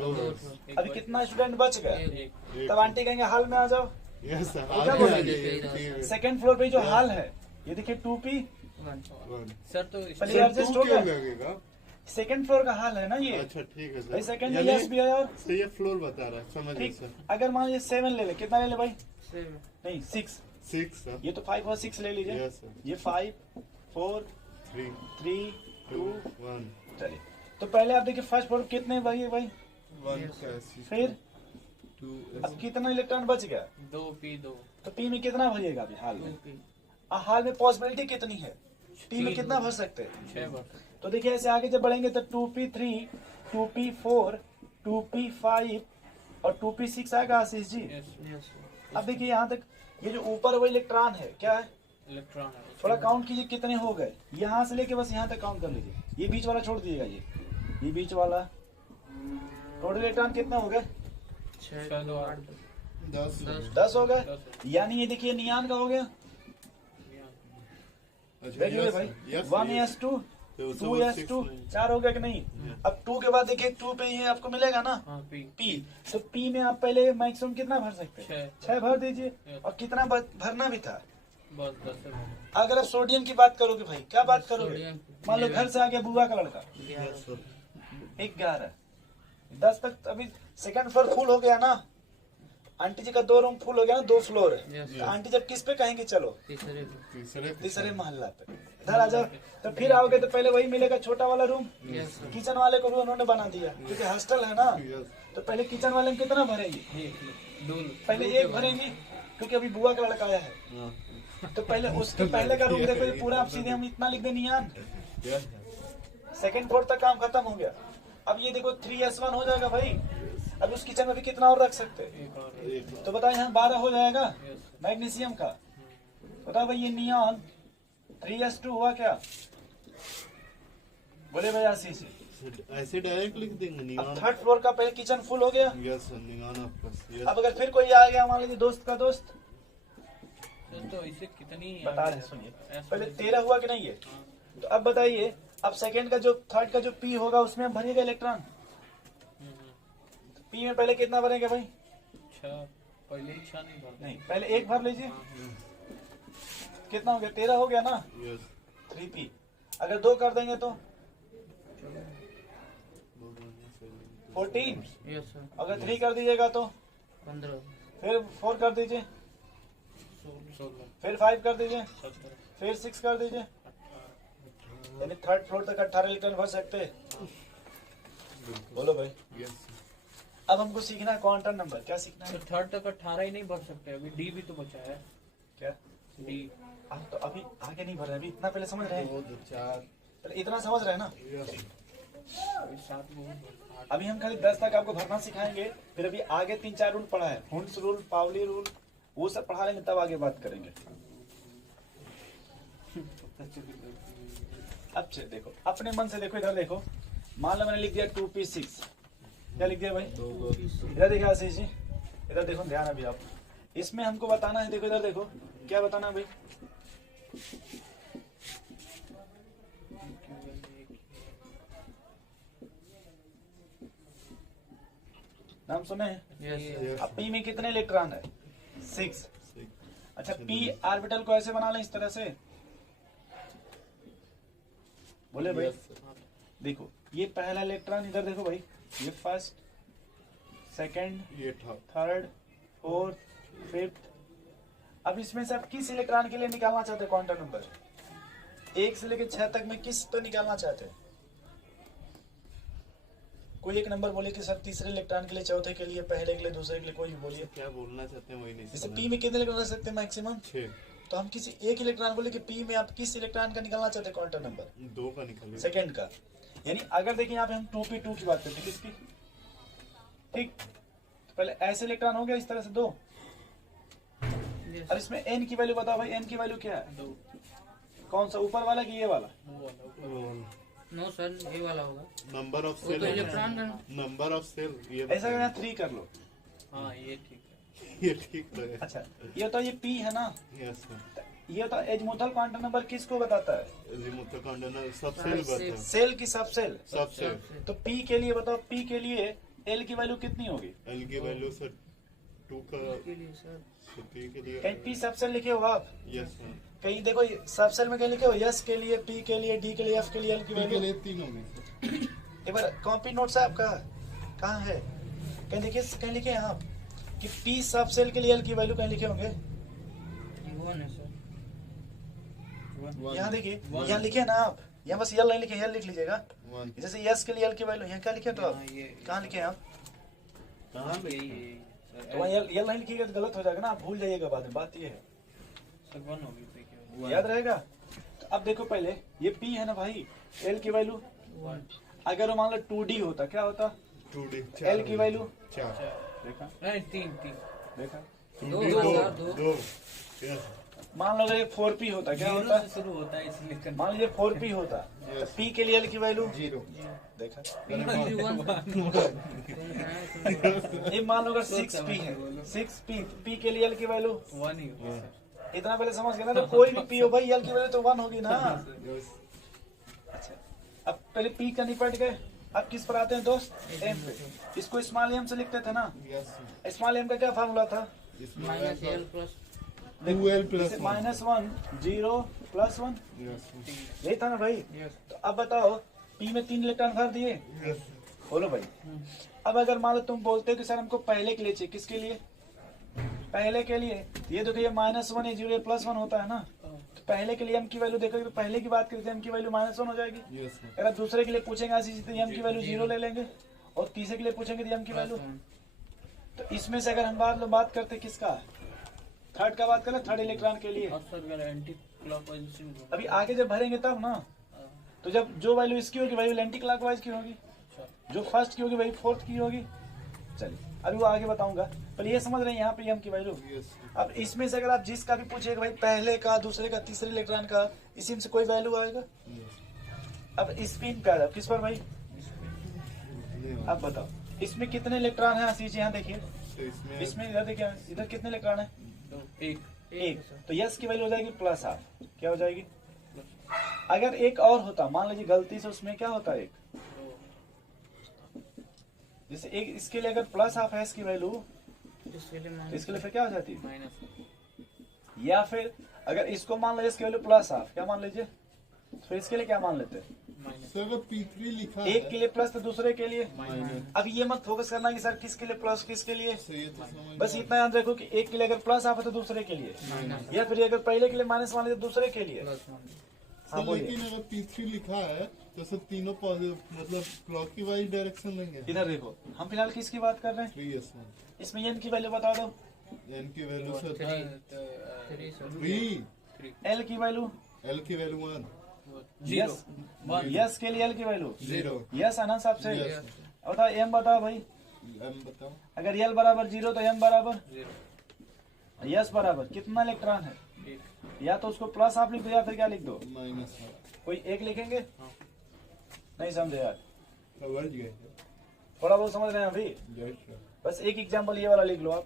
अभी कितना स्टूडेंट बच गए? तब आंटी कहेंगे हाल में आ जाओ। यस सर, क्या आगे बोला? आइए। सेकंड फ्लोर पे जो हाल है ये देखिए 2P सर तो पहले सर, एडजस्ट टू हो क्यों गया। लगेगा? सेकंड फ्लोर का हाल है ना ये। अच्छा ठीक है भाई सर, सेकंड में यानी यस भी है और सर ये फ्लोर बता रहा है, समझ गए ठीक। सर। अगर मान लीजिए 7 ले ले, कितना ले ले भाई? 7 नहीं 6, 6 सर, ये तो 5 और 6 ले लीजिए। यस सर, ये 5 4 3 3 2 2 1 चलिए। तो पहले आप देखिए फर्स्ट फ्लोर कितने भाई 1 का फिर 2 अब कितना इलेक्ट्रॉन बच गया? 2p2 तो पी में कितना भरिएगा अभी हाल में? 2p हाल में पॉसिबिलिटी कितनी है? पी में कितना भर सकते हैं? 6 बार तो देखिए ऐसे आगे जब बढ़ेंगे तो 2P3 2P4 2P5 और 2P6 आएगा आशीष जी। यस यस अब देखिए यहाँ तक ये जो ऊपर वो इलेक्ट्रॉन है क्या है? इलेक्ट्रॉन है थोड़ा काउंट कीजिए कितने हो गए। यहाँ से लेके बस यहाँ तक काउंट कर लीजिए। ये बीच वाला छोड़ दीजिएगा, ये बीच वाला। टोटल इलेक्ट्रॉन कितने हो गए? 6 6 2 8 10 10 हो गए। 10 यानी ये देखिए नियान का हो गया। देखिए भाई 1s2 2s2 4 हो गया कि नहीं? अब 2 के बाद देखिए 2 पे ये आपको मिलेगा ना हाँ p P। तो P में आप पहले मैक्सिमम कितना भर सकते हैं? 6 भर दीजिए। और कितना भरना भी था? बस 10 है अगर आप सोडियम की बात करोगे भाई क्या बात करोगे? सोडियम मान लो घर से आ गया बुआ का लड़का 11 10 तक अभी सेकंड फ्लोर फुल हो गया ना। आंटी जी का 2 रूम फुल हो गया ना, 2 फ्लोर है। Yes. तो आंटी जब किस पे कहेंगे चलो? तीसरे तीसरे मोहल्ला पे। इधर आ जाओ। तो फिर आओगे तो पहले वही मिलेगा छोटा वाला रूम। यस किचन वाले को भी उन्होंने बना दिया क्योंकि हॉस्टल है ना। तो पहले किचन वाले में कितना भरेंगे? 2 पहले एक भरेंगे क्योंकि अभी बुआ का लड़का आया है। तो पहले उसके पहले का रूम देखो, ये पूरा आप सीधे हम इतना लिख दें नियान। सेकंड फ्लोर तक काम खत्म हो गया। अब ये देखो 3s1 हो जाएगा भाई। अब उस किचन में भी कितना और रख सकते हैं? एक और तो बताओ यहाँ 12 हो जाएगा यस मैग्नीशियम का। बताओ भाई ये नियॉन 3s2 हुआ क्या? बोले भाई आशीष ऐसे डायरेक्ट लिख देंगे अब नियॉन। थर्ड फ्लोर का पहले किचन फुल हो गया। यस सर, नियॉन आपका यस। अब अगर फिर कोई आ गया मान लीजिए दोस्त का दोस्त, तो इसे कितनी बता रहे हैं, सुनिए पहले 13 हुआ कि नहीं है? तो अब बताइए अब सेकंड का जो थर्ड का जो पी होगा उसमें भरिएगा इलेक्ट्रॉन। पी में पहले कितना भरेंगे भाई? 6 पहले ही 6 नहीं भरते नहीं पहले एक भर लीजिए। कितना हो गया? 13 हो गया ना। यस 3P अगर 2 कर देंगे तो 14। यस सर अगर 3 कर दीजिएगा तो 15 फिर 4 कर दीजिए, 16 फिर 5 कर दीजिए, 17 फिर 6 कर दीजिए। यानी थर्ड फ्लोर तक 18 इलेक्ट्रॉन भर सकते हैं। बोलो भाई। यस अब हमको सीखना है क्वांटम नंबर। क्या सीखना तो है? थर्ड तक 18 ही नहीं भर सकते, अभी डी भी तो बचा है। क्या? डी अब तो अभी आगे नहीं भर रहे, अभी इतना पहले समझ रहे हैं। 2 4 पहले इतना समझ रहे हैं ना। यस अभी 7 में 8 अभी हम खाली 10 तक आपको भरना सिखाएंगे। फिर अभी आगे 3-4 रूल पढ़ा है, हुंस रूल, पावली रूल, वो सब पढ़ा लेंगे तब आगे बात करेंगे। अब देखो अपने मन से देखो, इधर देखो। मान लो मैंने लिख दिया 2P6। क्या लिख दिया भाई? इधर देखिए आशीष जी, इधर देखो ध्यान अभी आप। इसमें हमको बताना है, देखो इधर देखो क्या बताना है भाई। नाम सुने हैं? यस अब P में कितने इलेक्ट्रॉन है? 6। अच्छा P ऑर्बिटल को ऐसे बना लें इस तरह से। बोले भाई देखो ये पहला इलेक्ट्रॉन, इधर देखो भाई, ये फर्स्ट, सेकंड, ये था थर्ड, फोर्थ, फिफ्थ। अब इसमें से आप किस इलेक्ट्रॉन के लिए निकालना चाहते हैं क्वांटम नंबर? 1 से लेकर 6 तक में किस तो निकालना चाहते हैं? कोई एक नंबर बोले कि सर तीसरे इलेक्ट्रॉन के लिए, चौथे के लिए, पहले के लिए, दूसरे के लिए, कोई भी बोलिए। क्या बोलना चाहते हैं वही नहीं जैसे समझ। P में कितने इलेक्ट्रॉन रख सकते हैं मैक्सिमम? 6 तो हम किसी एक इलेक्ट्रॉन बोले कि P में आप किस इलेक्ट्रॉन का निकालना चाहते हैं क्वांटम नंबर? 2 का निकले सेकंड का। यानी अगर देखिए यहाँ पे हम 2P2 की बात करते हैं, किसकी? ठीक, तो पहले ऐसे इलेक्ट्रॉन हो गया इस तरह से 2। अब इसमें N की वैल्यू बताओ भाई, N की वैल्यू क्या है? 2 कौन सा, ऊपर वाला कि ये वाला? नो सर ये वाला होगा। नंबर ऑफ वो सेल तो इलेक्ट्रॉन का नंबर ऑफ सेल ये ऐसा करना 3 कर लो। हाँ ये ठीक है। ये ठीक है। अच्छा ये तो ये P है ना। यस सर ये होता है एजमुथल क्वांटम नंबर किसको बताता है? अजीमुथल क्वांटम नंबर सब सेल बता सेल की सब सेल। सब सेल। तो पी के लिए बताओ, पी के लिए एल की वैल्यू कितनी होगी? एल की वैल्यू सर 2 का के लिए सर पी के लिए कहीं पी सब सेल लिखे हो आप? Yes sir. कहीं देखो सब सेल में क्या लिखे हो? यस के लिए, पी के लिए, डी के लिए, एफ के लिए, एल की पी के वैल्यू। लिए 3 होंगे सर। एक बार कॉपी नोट्स है आपका, कहाँ है? कहीं देखिए, कहीं लिखे हैं आप कि पी सब सेल के लिए एल की वैल्यू कहीं लिखे होंगे? वन है सर। यहाँ देखिए, यहाँ लिखे हैं ना आप, यहाँ बस यल नहीं लिखे, यल लिख लीजिएगा। 1 जैसे यस के लिए एल की वैल्यू यहाँ क्या लिखे तो आप कहाँ लिखे हैं आप? कहाँ पे यही तो वहाँ यल नहीं लिखिएगा तो गलत हो जाएगा ना, आप भूल जाइएगा बाद में, बात ये है। सर 1 होगी तो क्या? याद रहेगा। तो अब देखो पहले ये पी है ना भाई, एल की वैल्यू अगर वो मान लो 2D होता क्या होता? 2D एल की वैल्यू 4 देखा नहीं 3 देखा। 2 दो, दो, 2 यस मान लो अगर ये 4P होता क्या होता? से शुरू होता है इसलिए करना। मान लीजिए 4P होता तो पी के लिए एल की वैल्यू 0 देखा। ये मान लो अगर 6P है, 6P, पी के लिए एल की वैल्यू 1 ही होगा सर। इतना पहले समझ गए ना? तो कोई भी पी हो भाई, एल की वैल्यू तो 1 होगी ना। यस अच्छा, अब पहले पी का निपट गए, अब किस पर आते हैं दोस्त? एम पे। इसको स्मॉल एम से लिखते थे ना। यस स्मॉल एम का क्या फार्मूला था? इसमें minus L plus 2l plus -1 0 + 1 yes यही था ना भाई? तो अब बताओ पी में 3 इलेक्ट्रॉन भर दिए, यस बोलो भाई। अब अगर मान लो तुम बोलते हो कि सर हमको पहले के लिए चाहिए, किसके लिए? पहले के लिए। ये देखो ये -1 ये 0 ये +1 होता है ना, तो पहले के लिए एम की वैल्यू देखोगे तो पहले की बात करते हैं एम की वैल्यू -1 हो जाएगी। यस अगर दूसरे के लिए पूछेंगे ऐसी तो एम की वैल्यू 0 ले लेंगे, और तीसरे के लिए पूछेंगे तो एम की वैल्यू। तो इसमें से अगर हम बात करते किसका? थर्ड का बात करें, थर्ड इलेक्ट्रॉन के लिए। और सर अगर एंटी क्लॉकवाइज अभी आगे जब भरेंगे तब ना, तो जब जो वैल्यू इसकी होगी वही एंटी क्लॉकवाइज की होगी, जो फर्स्ट की होगी वही फोर्थ की होगी। चलिए अभी वो आगे बताऊंगा, पर ये समझ रहे हैं यहाँ पे एम की वैल्यू। यस अब इसमें से अगर आप जिसका भी पूछिएगा भाई पहले का, दूसरे का, तीसरे इलेक्ट्रॉन का, इसी में से कोई वैल्यू आएगा। अब स्पिन पे आ जाओ, किस पर भाई? अब बताओ इसमें कितने इलेक्ट्रॉन है आशीष? यहाँ देखिए, इसमें इसमें इधर देखिए, इधर कितने इलेक्ट्रॉन है? एक एक। तो यस की वैल्यू हो जाएगी +1/2। क्या हो जाएगी? अगर एक और होता, मान लीजिए गलती से उसमें क्या होता है एक, जैसे एक इसके लिए अगर +1/2 है इसकी वैल्यू, इसके लिए तो इसके लिए फिर क्या हो जाती है? माइनस या फिर अगर इसको मान लीजिए इसकी वैल्यू +1/2, क्या मान लीजिए, तो फिर इसके लिए क्या मान लेते हैं? माइनस सर अगर P3 लिखा है एक के लिए प्लस तो दूसरे के लिए। माइनस अब ये मत फोकस करना कि सर किसके लिए प्लस किसके लिए, सर ये तो समझ बस इतना याद रखो कि एक के लिए अगर +1/2 है तो दूसरे के लिए, माइनस या फिर अगर पहले के लिए माइनस मान लीजिए दूसरे के लिए। प्लस 1 हाँ सर बोलिए। लेकिन अगर P3 लिखा है तो सर तीनों मतलब क्लॉक की वाइज डायरेक्शन लेंगे। इधर देखो, हम फिलहाल किसकी बात कर रहे हैं? 3 यस सर इसमें एम की वैल्यू बता दो। n की वैल्यू सर 3 सर 3 एल की वैल्यू, l की वैल्यू 1 यस यस के लिए एल की वैल्यू 0 यस आनंद साहब से। Yes. बताओ एम बताओ भाई। m बताओ अगर एल बराबर 0 तो एम बराबर यस बराबर कितना इलेक्ट्रॉन है? या तो उसको +1/2 लिख दो या फिर क्या लिख दो, माइनस कोई एक लिखेंगे। नहीं समझे यार, समझ गए थोड़ा बहुत समझ रहे हैं अभी? यस सर बस एक एग्जाम्पल ये वाला लिख लो आप,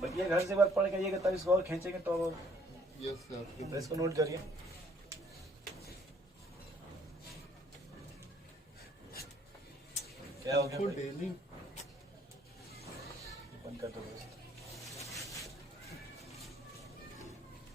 बस ये घर से बार पढ़ के आइएगा तब इसको और खींचेंगे तो यस सर इसको नोट करिए। क्या हो गया आपको भाई? डेली बंद कर दो बस।